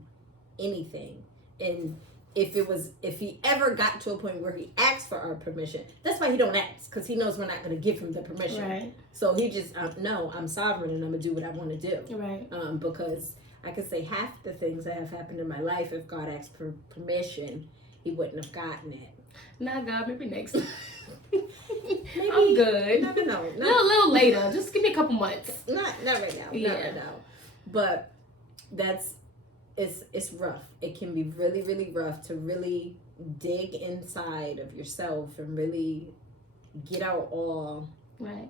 anything. And if he ever got to a point where he asked for our permission, that's why he don't ask, because he knows we're not going to give him the permission. Right. So he just, no, I'm sovereign and I'm going to do what I want to do. Right. Because I could say half the things that have happened in my life, if God asked for permission, he wouldn't have gotten it. Nah, God, maybe next time. Maybe, I'm good. Never know. A little later. Just give me a couple months. Not right now. Yeah. Not right now. But it's rough. It can be really, really rough to really dig inside of yourself and really get out all. Right.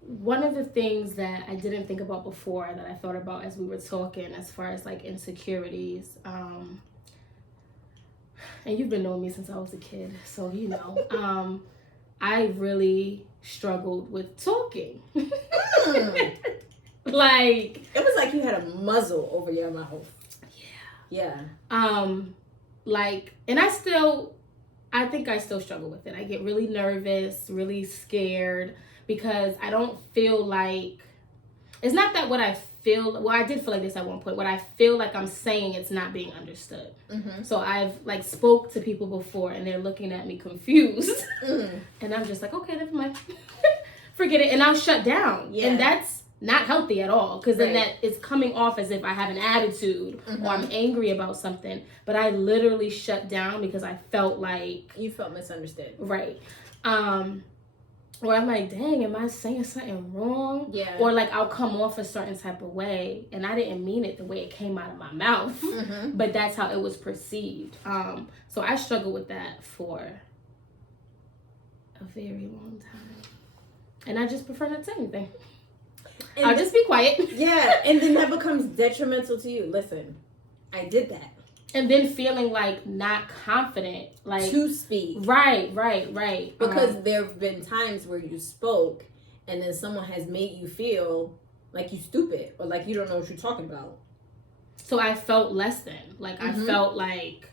One of the things that I didn't think about before that I thought about as we were talking, as far as like insecurities, and you've been knowing me since I was a kid, so you know, I really struggled with talking. Like, it was like you had a muzzle over your mouth. Yeah. Like, and I think I still struggle with it. I get really nervous, really scared, because I don't feel like, it's not that what I feel, well, I did feel like this at one point, what I feel like I'm saying, it's not being understood. Mm-hmm. So I've like spoke to people before and they're looking at me confused. And I'm just like, okay, never mind. Forget it. And I'll shut down. Yeah. And that's not healthy at all, because then that is coming off as if I have an attitude or I'm angry about something. But I literally shut down because I felt like... You felt misunderstood. Right. Or I'm like, dang, am I saying something wrong? Yeah. Or like I'll come off a certain type of way and I didn't mean it the way it came out of my mouth. But that's how it was perceived. So I struggled with that for a very long time. And I just prefer not to say anything. And I'll just be quiet. Yeah, and then that becomes detrimental to you. Listen, I did that. And then feeling like not confident, like to speak. Right. Because there have been times where you spoke and then someone has made you feel like you stupid or like you don't know what you're talking about. So I felt less than. Like I felt like,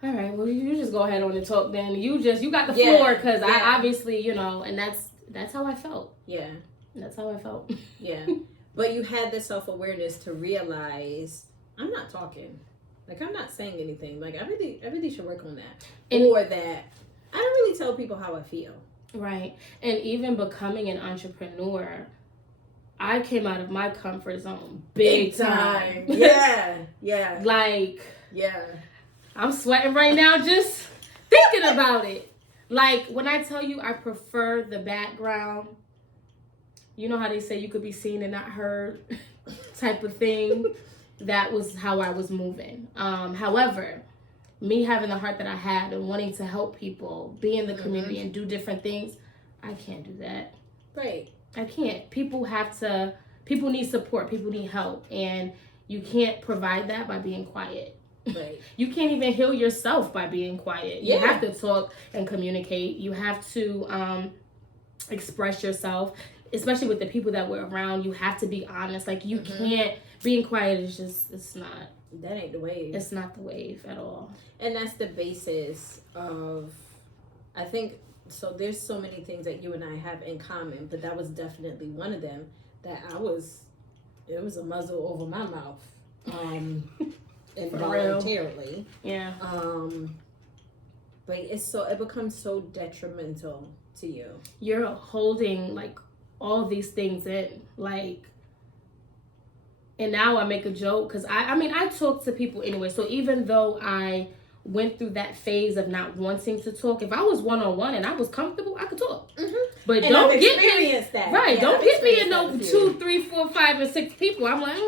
all right, well you just go ahead on and talk then. You got the floor, because I obviously, you know, and that's how I felt. Yeah. That's how I felt. Yeah. But you had the self-awareness to realize, I'm not talking. Like, I'm not saying anything. Like, I really should work on that. Or that I don't really tell people how I feel. Right. And even becoming an entrepreneur, I came out of my comfort zone big time. Yeah. Like, yeah. I'm sweating right now just thinking about it. Like, when I tell you I prefer the background, you know how they say you could be seen and not heard type of thing? That was how I was moving. However, me having the heart that I had and wanting to help people, be in the community and do different things, I can't do that. Right. I can't. People need support. People need help. And you can't provide that by being quiet. Right. You can't even heal yourself by being quiet. You have to talk and communicate. You have to express yourself, especially with the people that we're around. You have to be honest. Like, you can't... Being quiet is just, it's not. That ain't the wave. It's not the wave at all. And that's the basis of, I think, so there's so many things that you and I have in common, but that was definitely one of them, that it was a muzzle over my mouth, involuntarily. Yeah. But it becomes so detrimental to you. You're holding, like, all these things in, like, and now I make a joke, because I talk to people anyway. So even though I went through that phase of not wanting to talk, if I was one-on-one and I was comfortable, I could talk. But and don't get me that. Right. Yeah, don't get me in no 2, 3, 4, 5, and 6 people. I'm like,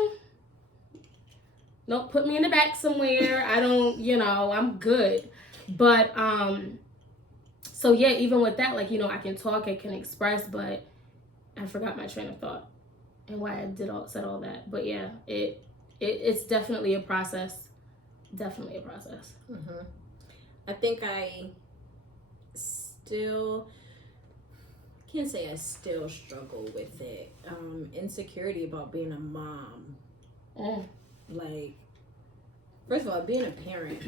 nope, put me in the back somewhere. I don't, I'm good. But so yeah, even with that, like, I can talk, I can express, but I forgot my train of thought. And why I said all that. But yeah, it's definitely a process. Definitely a process. I think I can't say I still struggle with it. Insecurity about being a mom. Like, first of all, being a parent,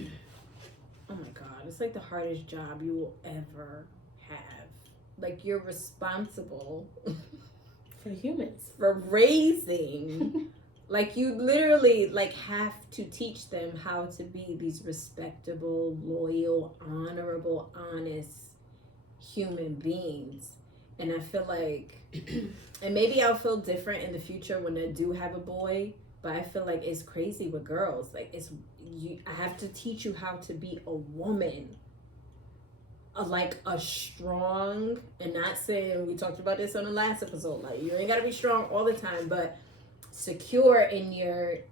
oh my God, it's like the hardest job you will ever have. Like, you're responsible for humans, for raising Like, you literally, like, have to teach them how to be these respectable, loyal, honorable, honest human beings. And I feel like, and maybe I'll feel different in the future when I do have a boy, but I feel like it's crazy with girls. Like, I have to teach you how to be a woman. Like a strong, and not saying, we talked about this on the last episode, like, you ain't gotta be strong all the time, but secure in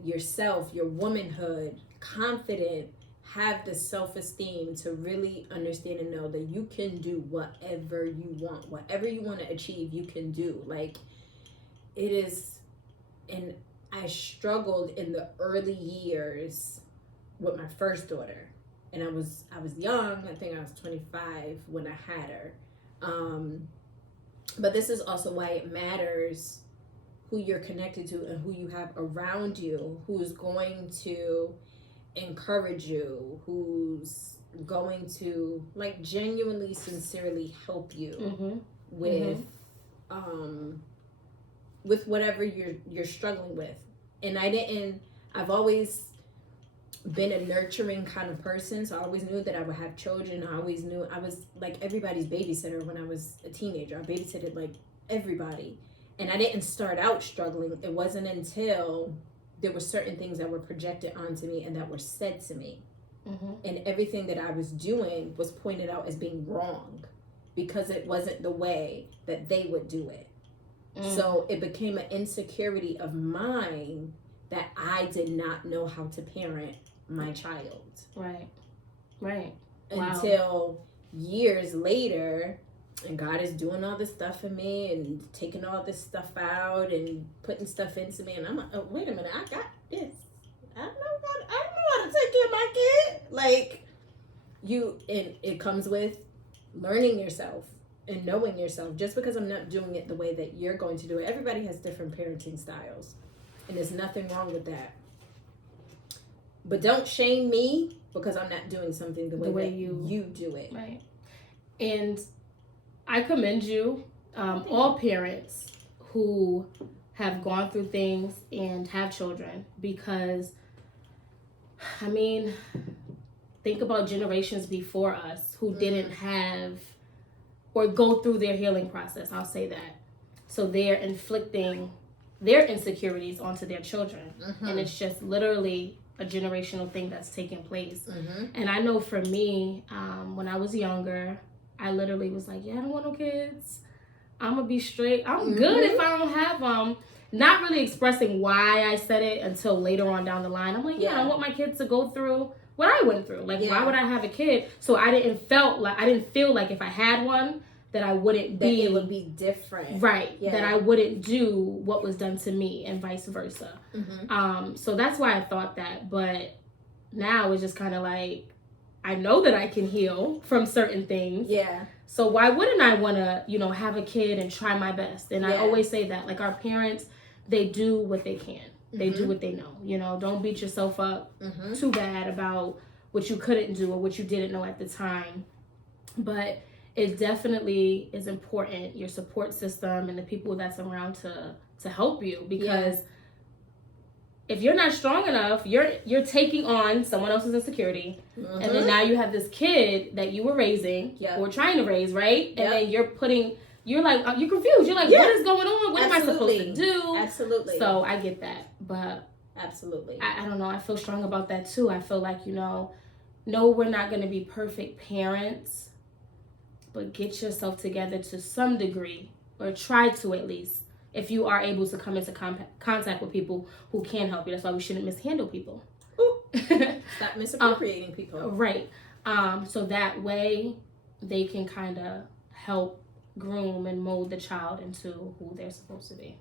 yourself, your womanhood, confident, have the self-esteem to really understand and know that you can do whatever you want to achieve, you can do. Like, it is. And I struggled in the early years with my first daughter, and I was young. I think I was 25 when I had her. But this is also why it matters who you're connected to and who you have around you, who's going to encourage you, who's going to, like, genuinely, sincerely help you with whatever you're struggling with. And I've always been a nurturing kind of person, so I always knew that I would have children. I always knew I was like everybody's babysitter when I was a teenager. I babysitted like everybody. And I didn't start out struggling. It wasn't until there were certain things that were projected onto me and that were said to me. And everything that I was doing was pointed out as being wrong because it wasn't the way that they would do it. So it became an insecurity of mine that I did not know how to parent my child. Right. Until years later, and God is doing all this stuff in me and taking all this stuff out and putting stuff into me, and I'm like, oh, wait a minute, I got this. I know how to take care of my kid. Like, and it comes with learning yourself and knowing yourself. Just because I'm not doing it the way that you're going to do it, everybody has different parenting styles, and there's nothing wrong with that. But don't shame me because I'm not doing something the way that you do it. Right. And I commend you, all parents who have gone through things and have children, because, I mean, think about generations before us who didn't have or go through their healing process. I'll say that. So they're inflicting their insecurities onto their children. And it's just literally a generational thing that's taking place. And I know for me, when I was younger, I literally was like, yeah, I don't want no kids. I'm going to be straight. I'm good if I don't have them. Not really expressing why I said it until later on down the line. I'm like, I don't want my kids to go through what I went through. Like, why would I have a kid? So I didn't feel like if I had one, that I wouldn't be. That it would be different. Right. Yeah. That I wouldn't do what was done to me and vice versa. So that's why I thought that. But now it's just kind of like, I know that I can heal from certain things. Yeah. So why wouldn't I want to, have a kid and try my best? And I always say that, like, our parents, they do what they can. They do what they know. Don't beat yourself up too bad about what you couldn't do or what you didn't know at the time. But it definitely is important, your support system and the people that's around to help you, because if you're not strong enough, you're taking on someone else's insecurity, and then now you have this kid that you were raising or trying to raise, right? And then you're confused. You're like, what is going on? What am I supposed to do? Absolutely. So I get that, but absolutely, I don't know. I feel strong about that too. I feel like no, we're not going to be perfect parents, but get yourself together to some degree, or try to at least, if you are able to come into contact with people who can help you. That's why we shouldn't mishandle people. Stop misappropriating people. Right. So that way they can kind of help groom and mold the child into who they're supposed to be.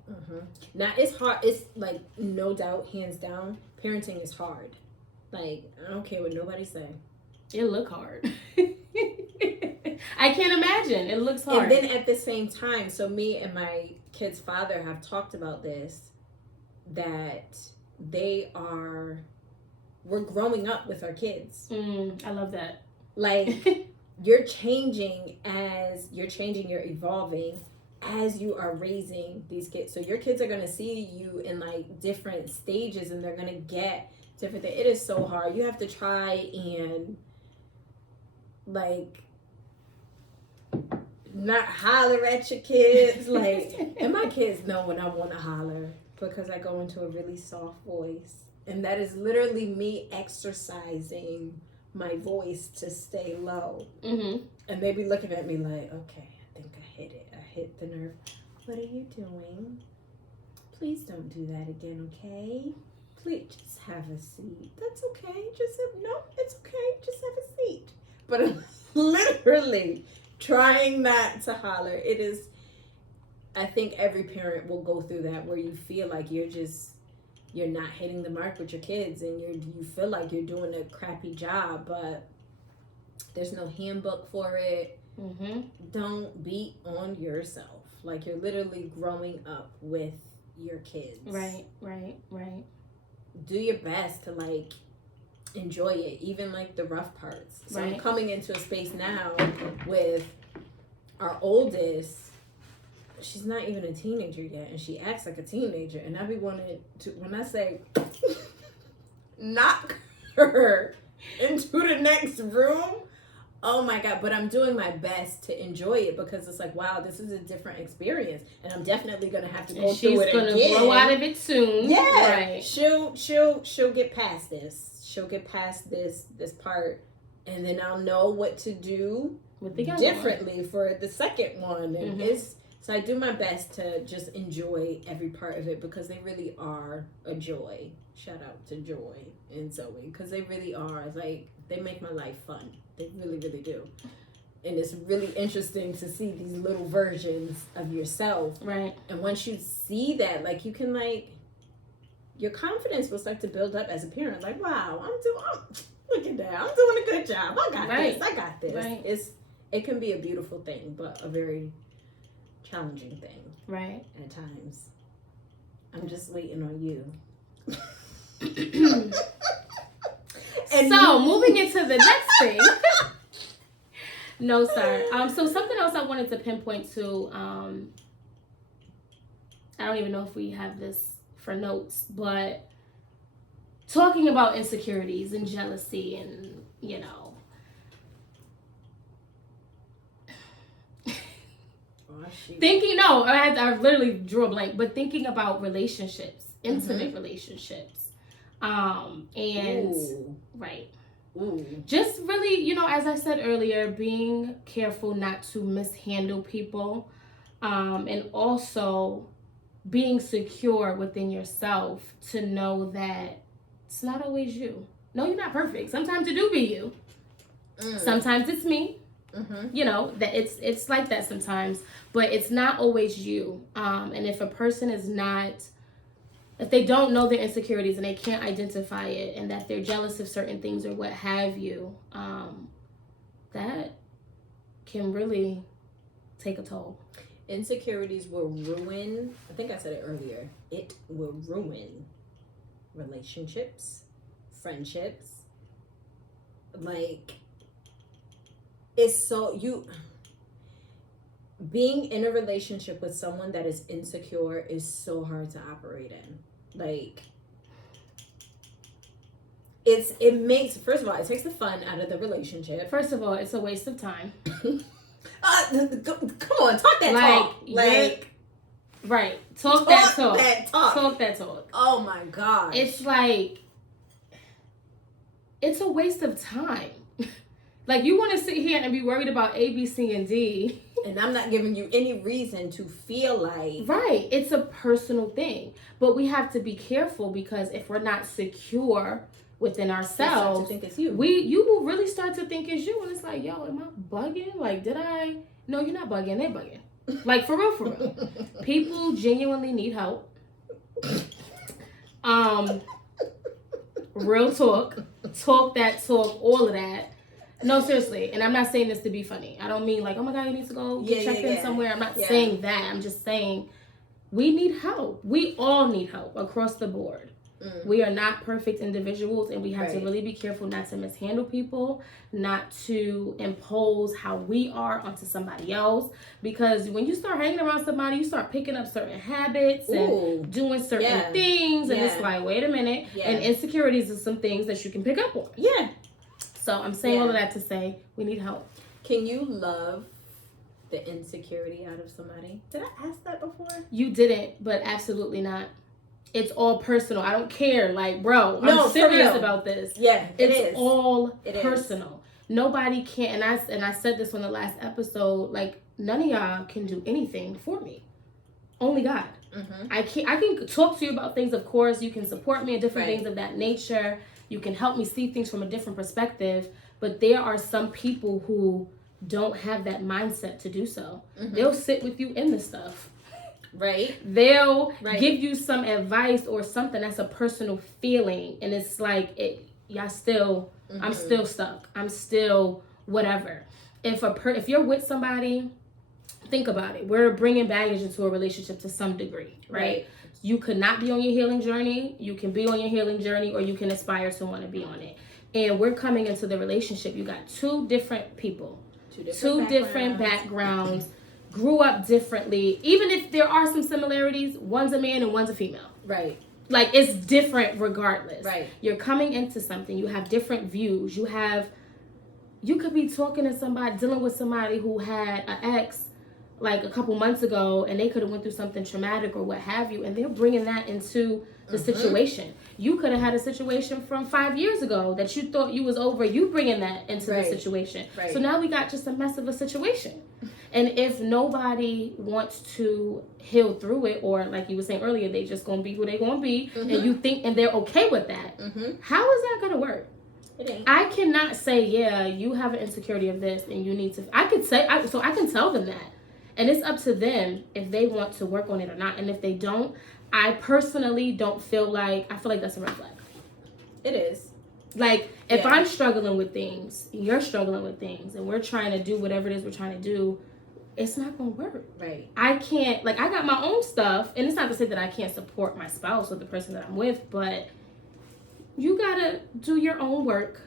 Now, it's hard. It's like, no doubt, hands down, parenting is hard. Like, I don't care what nobody say. It look hard. I can't imagine. It looks hard. And then at the same time, so me and my kid's father have talked about this, that we're growing up with our kids. I love that. Like, you're changing, you're evolving as you are raising these kids. So your kids are going to see you in like different stages, and they're going to get different things. It is so hard. You have to try and like not holler at your kids. Like, and my kids know when I want to holler because I go into a really soft voice. And that is literally me exercising my voice to stay low. Mm-hmm. And they be looking at me like, okay, I think I hit it. I hit the nerve. What are you doing? Please don't do that again, okay? Please just have a seat. That's okay. No, it's okay. Just have a seat. But I'm literally trying not to holler. It is, I think every parent will go through that where you feel like you're not hitting the mark with your kids, and you feel like you're doing a crappy job, but there's no handbook for it. Mm-hmm. Don't beat on yourself. Like, you're literally growing up with your kids. Right. Do your best to like enjoy it, even like the rough parts. So I'm coming into a space now with our oldest. She's not even a teenager yet, and she acts like a teenager. And I be wanting to, when I say knock her into the next room, oh my God. But I'm doing my best to enjoy it because it's like, wow, this is a different experience, and I'm definitely gonna have to go through it again. She's gonna grow out of it soon. Yeah, right. She'll get past this. She'll get past this part, and then I'll know what to do with the differently for the second one. And so I do my best to just enjoy every part of it because they really are a joy. Shout out to Joy and Zoe, because they really are. Like, they make my life fun. They really, really do. And it's really interesting to see these little versions of yourself. Right. And once you see that, like, you can, like, your confidence will start to build up as a parent. Like, wow, look at that. I'm doing a good job. I got this. Right. It can be a beautiful thing, but a very challenging thing. Right. At times. I'm just waiting on you. And so, moving into the next thing. No, sir. So something else I wanted to pinpoint to, I don't even know if we have this for notes, but talking about insecurities and jealousy and, you know. I literally drew a blank, but thinking about relationships, intimate relationships, and Ooh. Right. Ooh. Just really, as I said earlier, being careful not to mishandle people, and also being secure within yourself to know that it's not always you. No, you're not perfect. Sometimes it do be you. Sometimes it's me. Mm-hmm. That it's like that sometimes, but it's not always you. And if a person if they don't know their insecurities and they can't identify it, and that they're jealous of certain things or what have you, that can really take a toll. Insecurities will ruin, I think I said it earlier, it will ruin relationships, friendships. Like, it's so, being in a relationship with someone that is insecure is so hard to operate in. Like, it makes, first of all, it takes the fun out of the relationship. First of all, it's a waste of time. Come on, talk that talk. Right. Talk that talk. Talk that talk. Oh my God. It's like, it's a waste of time. Like, you want to sit here and be worried about A, B, C, and D. And I'm not giving you any reason to feel like... Right. It's a personal thing. But we have to be careful, because if we're not secure within ourselves, to think it's you. You will really start to think it's you. And it's like, yo, am I bugging? Like, did I... No, you're not bugging. They're bugging. Like, for real. People genuinely need help. Real talk. Talk that talk. All of that. No, seriously. And I'm not saying this to be funny. I don't mean like, oh my God, you need to go get checked in somewhere. I'm not saying that. I'm just saying we need help. We all need help across the board. We are not perfect individuals, and we have to really be careful not to mishandle people, not to impose how we are onto somebody else. Because when you start hanging around somebody, you start picking up certain habits and doing certain things, and it's like, wait a minute. And insecurities are some things that you can pick up on. Yeah. So I'm saying all of that to say we need help. Can you love the insecurity out of somebody? Did I ask that before? You didn't, but absolutely not. It's all personal. I don't care. Like, bro, I'm serious about this. Yeah, it's all personal. Nobody can. And I said this on the last episode. Like, none of y'all can do anything for me. Only God. Mm-hmm. I can talk to you about things. Of course, you can support me in different things of that nature. You can help me see things from a different perspective. But there are some people who don't have that mindset to do so. Mm-hmm. They'll sit with you in the stuff. Right. They'll give you some advice or something that's a personal feeling, and it's like y'all still. I'm still stuck. I'm still whatever. If you're with somebody, think about it. We're bringing baggage into a relationship to some degree, right? You could not be on your healing journey. You can be on your healing journey, or you can aspire to want to be on it. And we're coming into the relationship. You got two different people, two different backgrounds. Grew up differently. Even if there are some similarities, one's a man and one's a female. Right. Like, it's different regardless. Right. You're coming into something. You have different views. You could be talking to somebody, dealing with somebody who had an ex like a couple months ago, and they could have went through something traumatic or what have you, and they're bringing that into the situation. You could have had a situation from 5 years ago that you thought you was over. You bringing that into the situation. Right. So now we got just a mess of a situation. And if nobody wants to heal through it, or like you were saying earlier, they just gonna be who they gonna be, and you think, and they're okay with that, how is that gonna work? It ain't. I cannot say, yeah, you have an insecurity of this, and you need to. I can tell them that, and it's up to them if they want to work on it or not. And if they don't, I personally don't feel like that's a red flag. It is. Like, if I'm struggling with things, you're struggling with things, and we're trying to do whatever it is we're trying to do, it's not gonna work. Right. I can't, like, I got my own stuff, and it's not to say that I can't support my spouse or the person that I'm with, but you gotta do your own work.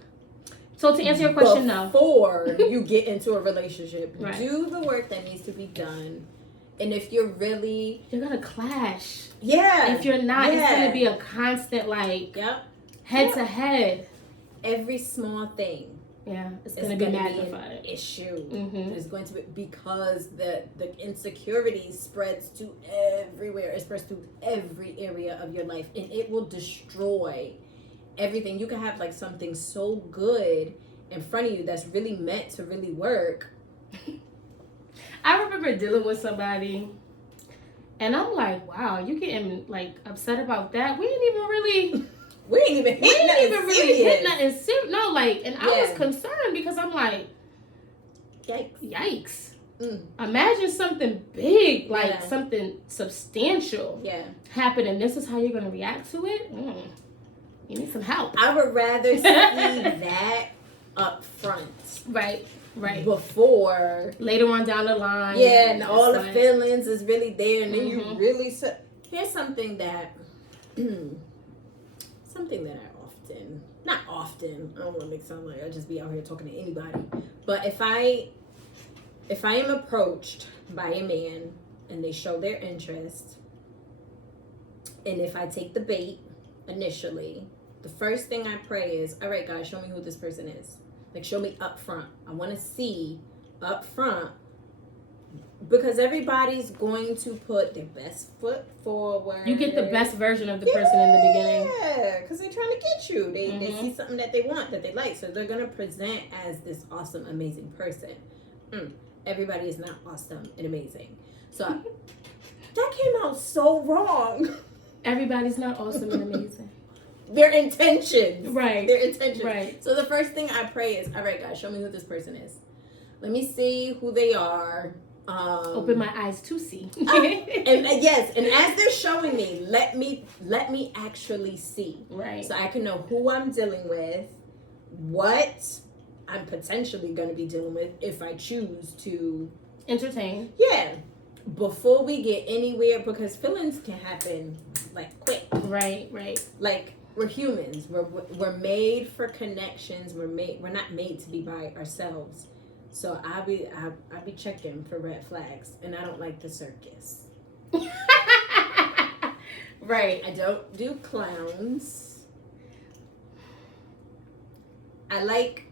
So to answer your question, before you get into a relationship, do the work that needs to be done. And if you're gonna clash. Yeah. If you're not, it's gonna be a constant, like, head to head. Every small thing. Yeah, it's going to be magnified. Be an issue. It's going to be, because the insecurity spreads to everywhere. It spreads to every area of your life, and it will destroy everything. You can have like something so good in front of you that's really meant to really work. I remember dealing with somebody, and I'm like, wow, you getting like upset about that? We ain't even really hit nothing serious. No, like, and I was concerned because I'm like, yikes. Imagine something big, like something substantial happening. This is how you're going to react to it? You need some help. I would rather see that up front. Right. Before. Later on down the line. Yeah, and all the feelings is really there, and then you really... Here's something that... something that not often, I don't want to make it sound like I just be out here talking to anybody, but if I am approached by a man and they show their interest, and if I take the bait initially, the first thing I pray is, all right, God, show me who this person is. Like, show me up front. I want to see up front, because everybody's going to put their best foot forward. You get the best version of the person in the beginning. Yeah, because they're trying to get you. They see something that they want, that they like. So they're going to present as this awesome, amazing person. Everybody is not awesome and amazing. So that came out so wrong. Everybody's not awesome and amazing. Their intentions. Right. Their intentions. Right. So the first thing I pray is, all right, God, show me who this person is. Let me see who they are. Open my eyes to see. and as they're showing me, let me actually see. Right. So I can know who I'm dealing with, what I'm potentially going to be dealing with if I choose to entertain. Yeah. Before we get anywhere, because feelings can happen like quick. Right. Like we're humans. We're made for connections. We're not made to be by ourselves. So I'll be checking for red flags, and I don't like the circus. Right. I don't do clowns. I like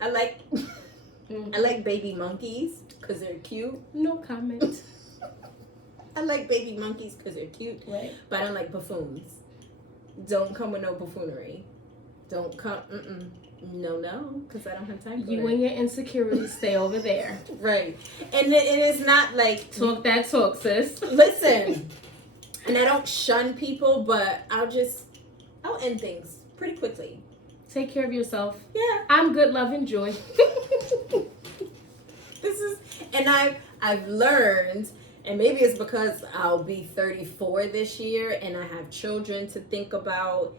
I like baby monkeys because they're cute. No comment. I like baby monkeys because they're cute. Right. But I don't like buffoons. Don't come with no buffoonery. Don't come. No, because I don't have time for you it. and your insecurities stay over there. Right. And it is not like... Talk that talk, sis. Listen. And I don't shun people, but I'll end things pretty quickly. Take care of yourself. Yeah. I'm good, love, and joy. And I've learned, and maybe it's because I'll be 34 this year and I have children to think about.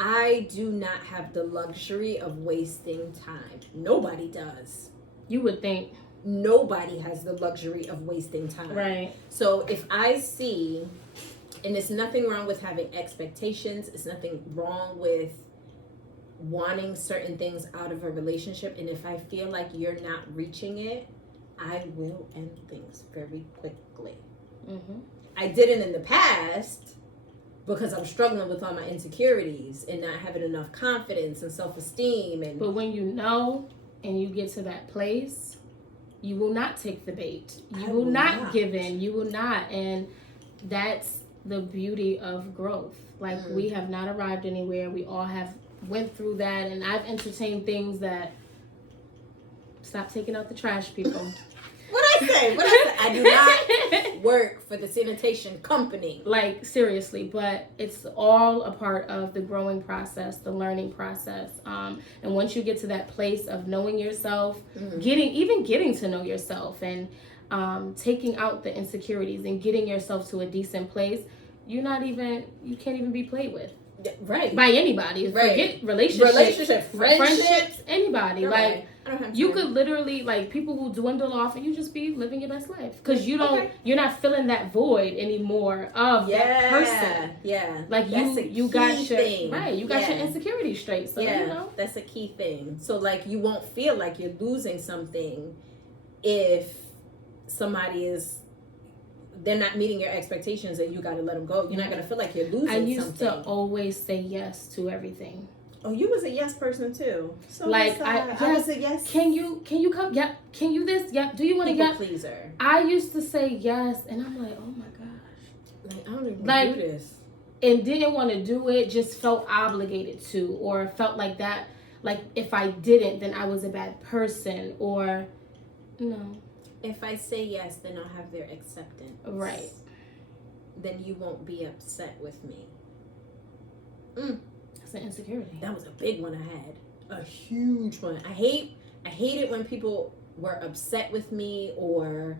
I do not have the luxury of wasting time. Nobody does. You would think. Nobody has the luxury of wasting time. Right. So if I see, and there's nothing wrong with having expectations, it's nothing wrong with wanting certain things out of a relationship, and if I feel like you're not reaching it, I will end things very quickly. Mm-hmm. I didn't in the past because I'm struggling with all my insecurities and not having enough confidence and self-esteem. But when you know and you get to that place, you will not take the bait. You will not give in. You will not. And that's the beauty of growth. Like, we have not arrived anywhere. We all have went through that. And I've entertained things that... Stop taking out the trash, people. What I say? I do not work for the sanitation company. Like, seriously, but it's all a part of the growing process, the learning process. And once you get to that place of knowing yourself, getting to know yourself, and taking out the insecurities and getting yourself to a decent place, you can't even be played with. Right. By anybody. Right. Forget relationships, friendships, anybody. You're like, right. I don't have you time. Could literally, like, people will dwindle off and you just be living your best life. Because you're not filling that void anymore of that person. Yeah. Like, you got your insecurity straight. So, that's a key thing. So, like, you won't feel like you're losing something if they're not meeting your expectations and you got to let them go. You're not going to feel like you're losing something. I used to always say yes to everything. Oh, you was a yes person too. So like I was a yes. Can you come? Yep. Can you this? Yep. Do you want to get? Pleaser. I used to say yes, and I'm like, oh my gosh. Like, I don't even want to do this. And didn't want to do it. Just felt obligated to, or felt like that. Like, if I didn't, then I was a bad person, or no. If I say yes, then I'll have their acceptance. Right. Then you won't be upset with me. That's an insecurity. That was a big one I had. A huge one. I hate it when people were upset with me, or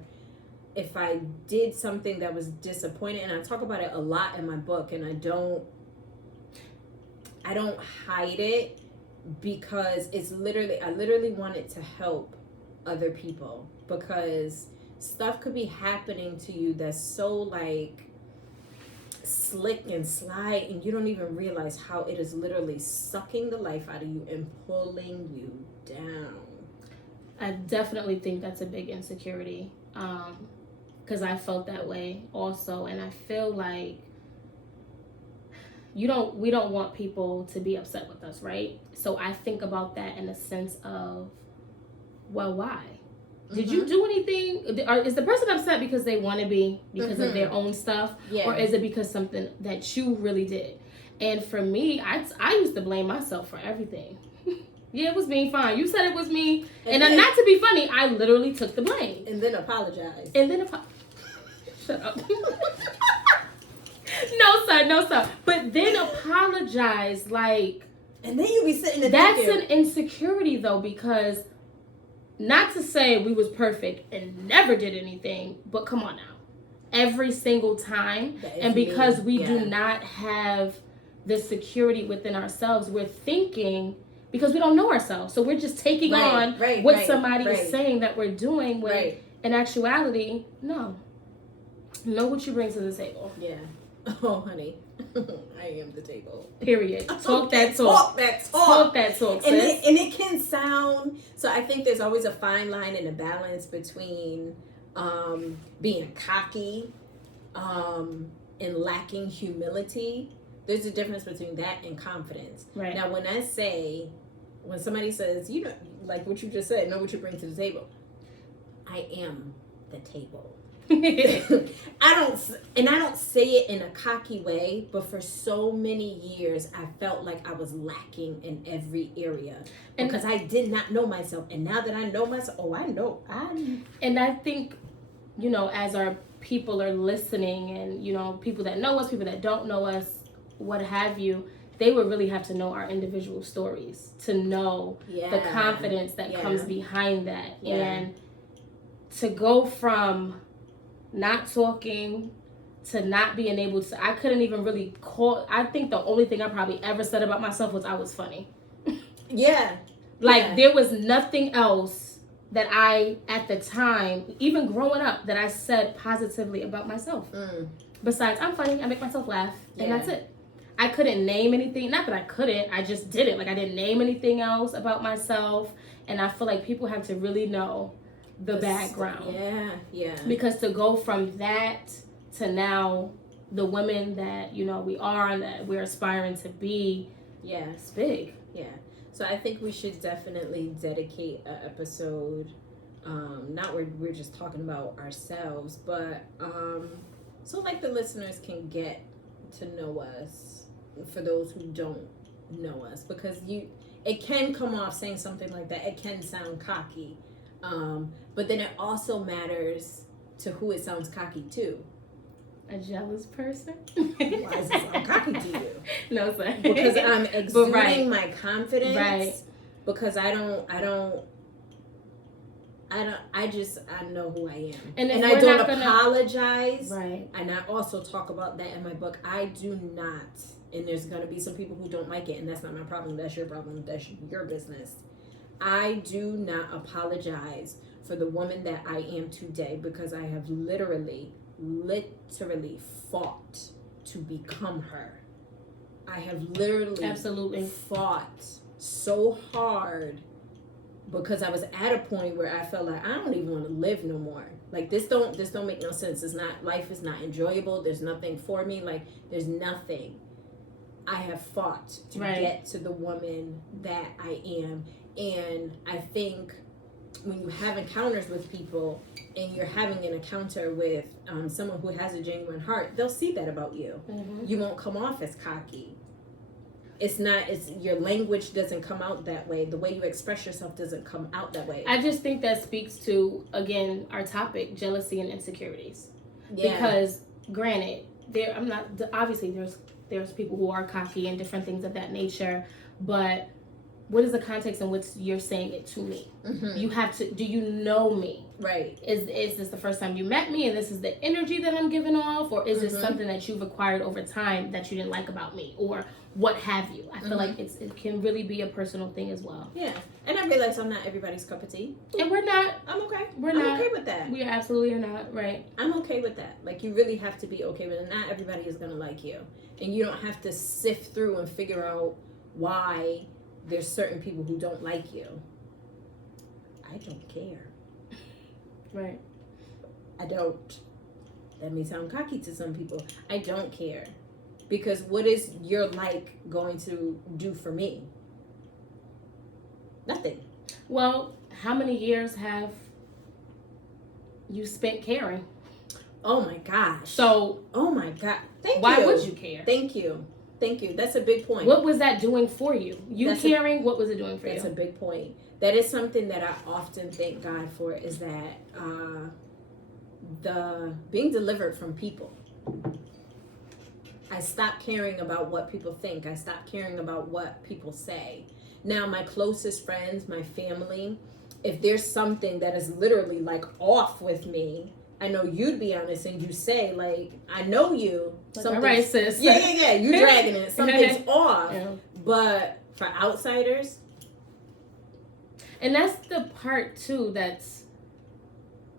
if I did something that was disappointing. And I talk about it a lot in my book, and I don't hide it because I literally want it to help other people, because stuff could be happening to you that's so like slick and slide, and you don't even realize how it is literally sucking the life out of you and pulling you down. I definitely think that's a big insecurity, because I felt that way also, and I feel like we don't want people to be upset with us, right? So I think about that in a sense of, well, why? Did you do anything? Is the person upset because they want to be, because of their own stuff? Yeah. Or is it because something that you really did? And for me, I used to blame myself for everything. Yeah, it was me, fine. You said it was me. And then, not to be funny, I literally took the blame. And then apologized. Shut up. No, sir. But then apologize, like... And then you be sitting there That's an insecurity, though, because... Not to say we was perfect and never did anything, but come on now. Every single time. And because we do not have the security within ourselves, we're thinking, because we don't know ourselves. So we're just taking on what somebody is saying that we're doing, when in actuality, no. Know what you bring to the table. Yeah. Oh, honey, I am the table. Period. Talk that talk. Talk that talk, And sis. it can sound, so I think there's always a fine line and a balance between being cocky and lacking humility. There's a difference between that and confidence. Right. Now, when somebody says, you know, like what you just said, know what you bring to the table. I am the table. I don't say it in a cocky way, but for so many years I felt like I was lacking in every area because I did not know myself. And now that I know myself, I know. And I think, you know, as our people are listening, and you know, people that know us, people that don't know us, what have you, they would really have to know our individual stories to know the confidence that comes behind that. And to go from not talking to not being able to, I couldn't even really I think the only thing I probably ever said about myself was I was funny. There was nothing else that I, at the time, even growing up, that I said positively about myself. Besides, I'm funny, I make myself laugh, and that's it. I couldn't name anything, not that I couldn't, I just didn't. I didn't name anything else about myself, and I feel like people have to really know the background. Because to go from that to now the women that, you know, we are and that we're aspiring to be, it's big. So I think we should definitely dedicate an episode, not where we're just talking about ourselves, but so like the listeners can get to know us, for those who don't know us, because it can come off saying something like that, it can sound cocky. But then it also matters to who it sounds cocky to. A jealous person? Why does it sound cocky to you? No, sorry. Because I'm exuding my confidence. Right. Because I know who I am. And I don't apologize. Right. And I also talk about that in my book. I do not, and there's going to be some people who don't like it, and that's not my problem. That's your problem. That's your business. I do not apologize for the woman that I am today, because I have literally fought to become her. I have literally fought so hard, because I was at a point where I felt like I don't even want to live no more. Like this don't make no sense. Life is not enjoyable. There's nothing for me. Like there's nothing. I have fought to get to the woman that I am. And I think when you have encounters with people and you're having an encounter with someone who has a genuine heart, they'll see that about you. Mm-hmm. You won't come off as cocky. It's your language doesn't come out that way. The way you express yourself doesn't come out that way. I just think that speaks to, again, our topic, jealousy and insecurities. Yeah. Because granted, obviously there's people who are cocky and different things of that nature, but what is the context in which you're saying it to me? Mm-hmm. You have to, do you know me? Right. Is this the first time you met me and this is the energy that I'm giving off? Or is this something that you've acquired over time that you didn't like about me? Or what have you? I feel like it can really be a personal thing as well. Yeah. And I realize I'm not everybody's cup of tea. And we're not. I'm okay. I'm okay with that. We absolutely are not, right? I'm okay with that. Like, you really have to be okay with it. Not everybody is going to like you. And you don't have to sift through and figure out why there's certain people who don't like you. I don't care. Right. I don't. That may sound cocky to some people. I don't care. Because what is your like going to do for me? Nothing. Well, how many years have you spent caring? Oh my gosh. So. Oh my God. Thank you. Why would you care? Thank you. That's a big point. What was that doing for you? What was it doing for you? That's a big point. That is something that I often thank God for, is that the being delivered from people. I stopped caring about what people think. I stopped caring about what people say. Now, my closest friends, my family, if there's something that is literally like off with me, I know you'd be honest and you say, like, I know you. Like, all right, sis. Yeah. You dragging it. Something's off. Yeah. But for outsiders. And that's the part, too,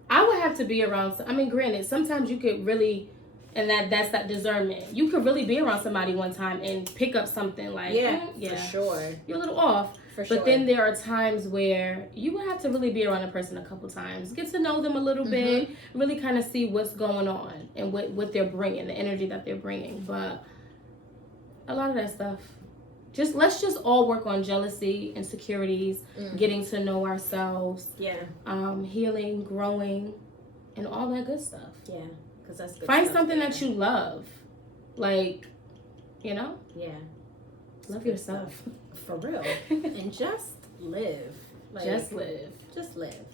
I would have to be around. I mean, granted, sometimes you could really And that's that discernment. You could really be around somebody one time and pick up something like, for sure. You're a little off. For sure. But then there are times where you would have to really be around a person a couple times, get to know them a little bit, really kind of see what's going on and what they're bringing, the energy that they're bringing. But a lot of that stuff, let's just all work on jealousy, insecurities, getting to know ourselves, healing, growing, and all that good stuff. Yeah, because that's good. Find something that you love, like, you know. Yeah. Love yourself. For real. And just live. Just live. Just live.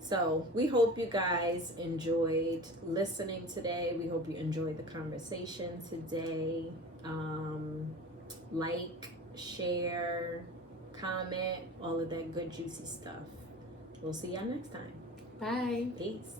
So we hope you guys enjoyed listening today. We hope you enjoyed the conversation today. Like, share, comment, all of that good juicy stuff. We'll see y'all next time. Bye. Peace.